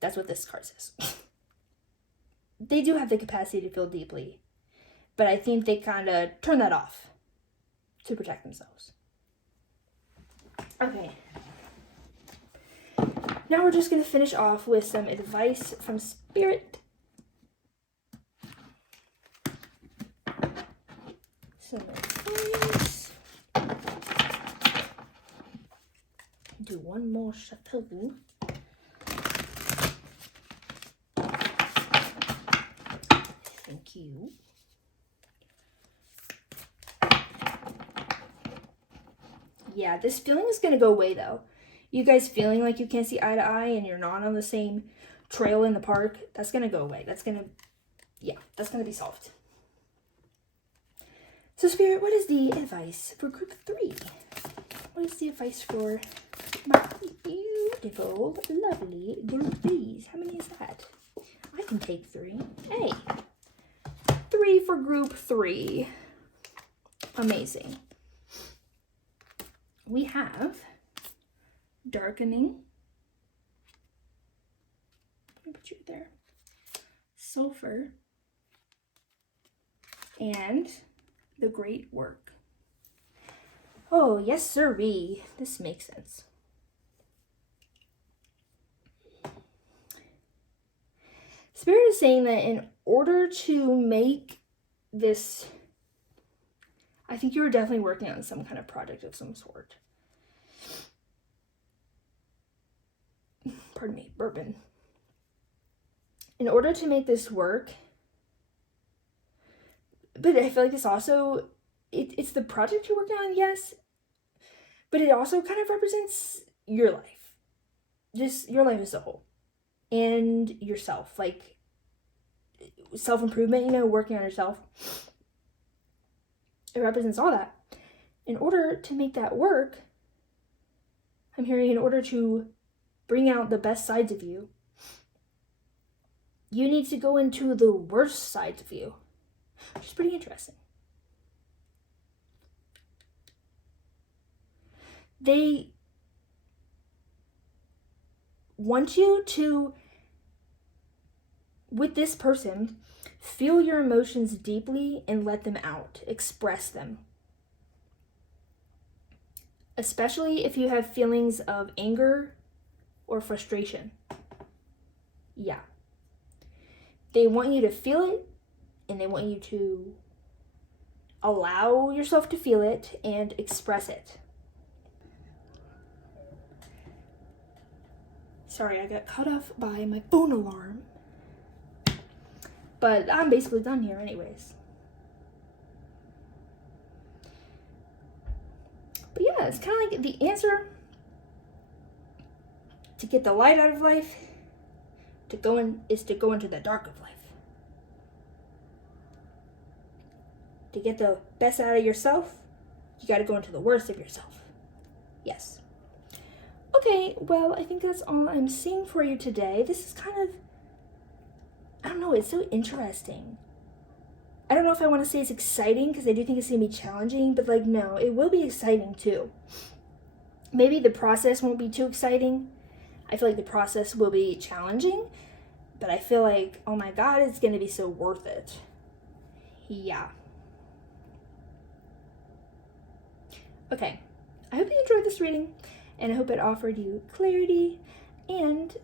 what this card says. They do have the capacity to feel deeply, but I think they kind of turn that off to protect themselves. Okay. Now we're just going to finish off with some advice from Spirit. Some advice. Do one more shuffle. Thank you. Yeah, this feeling is going to go away though. You guys feeling like you can't see eye to eye and you're not on the same trail in the park, that's going to go away. That's going to be solved. So Spirit, what is the advice for group 3? What is the advice for my beautiful, lovely group 3s? How many is that? I can take 3. Hey, 3 for group 3. Amazing. We have darkening. Let me put you there. Sulfur. And the great work. Oh, yes, sirree. This makes sense. Spirit is saying that in order to make this, I think you were definitely working on some kind of project of some sort. Pardon me, bourbon. In order to make this work, but I feel like this also, it's the project you're working on, yes, but it also kind of represents your life. Just your life as a whole. And yourself, like self-improvement, you know, working on yourself. It represents all that. In order to make that work, I'm hearing in order to bring out the best sides of you, you need to go into the worst sides of you, which is pretty interesting. They want you to, with this person, feel your emotions deeply and let them out. Express them. Especially if you have feelings of anger or frustration. Yeah. They want you to feel it, and they want you to allow yourself to feel it and express it. Sorry, I got cut off by my phone alarm. But I'm basically done here anyways. But yeah, it's kind of like the answer to get the light out of life is to go into the dark of life. To get the best out of yourself, you got to go into the worst of yourself. Yes. Okay, well, I think that's all I'm seeing for you today. This is kind of, I don't know, it's so interesting. I don't know if I want to say it's exciting, because I do think it's going to be challenging, but like, no, it will be exciting too. Maybe the process won't be too exciting. I feel like the process will be challenging, but I feel like, oh my God, it's going to be so worth it. Yeah. Okay, I hope you enjoyed this reading, and I hope it offered you clarity. And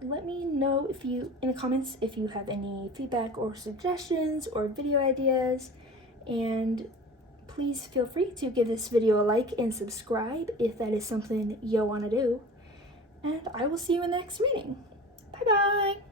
let me know if you in the comments if you have any feedback or suggestions or video ideas. And please feel free to give this video a like and subscribe if that is something you want to do. And I will see you in the next reading. Bye bye!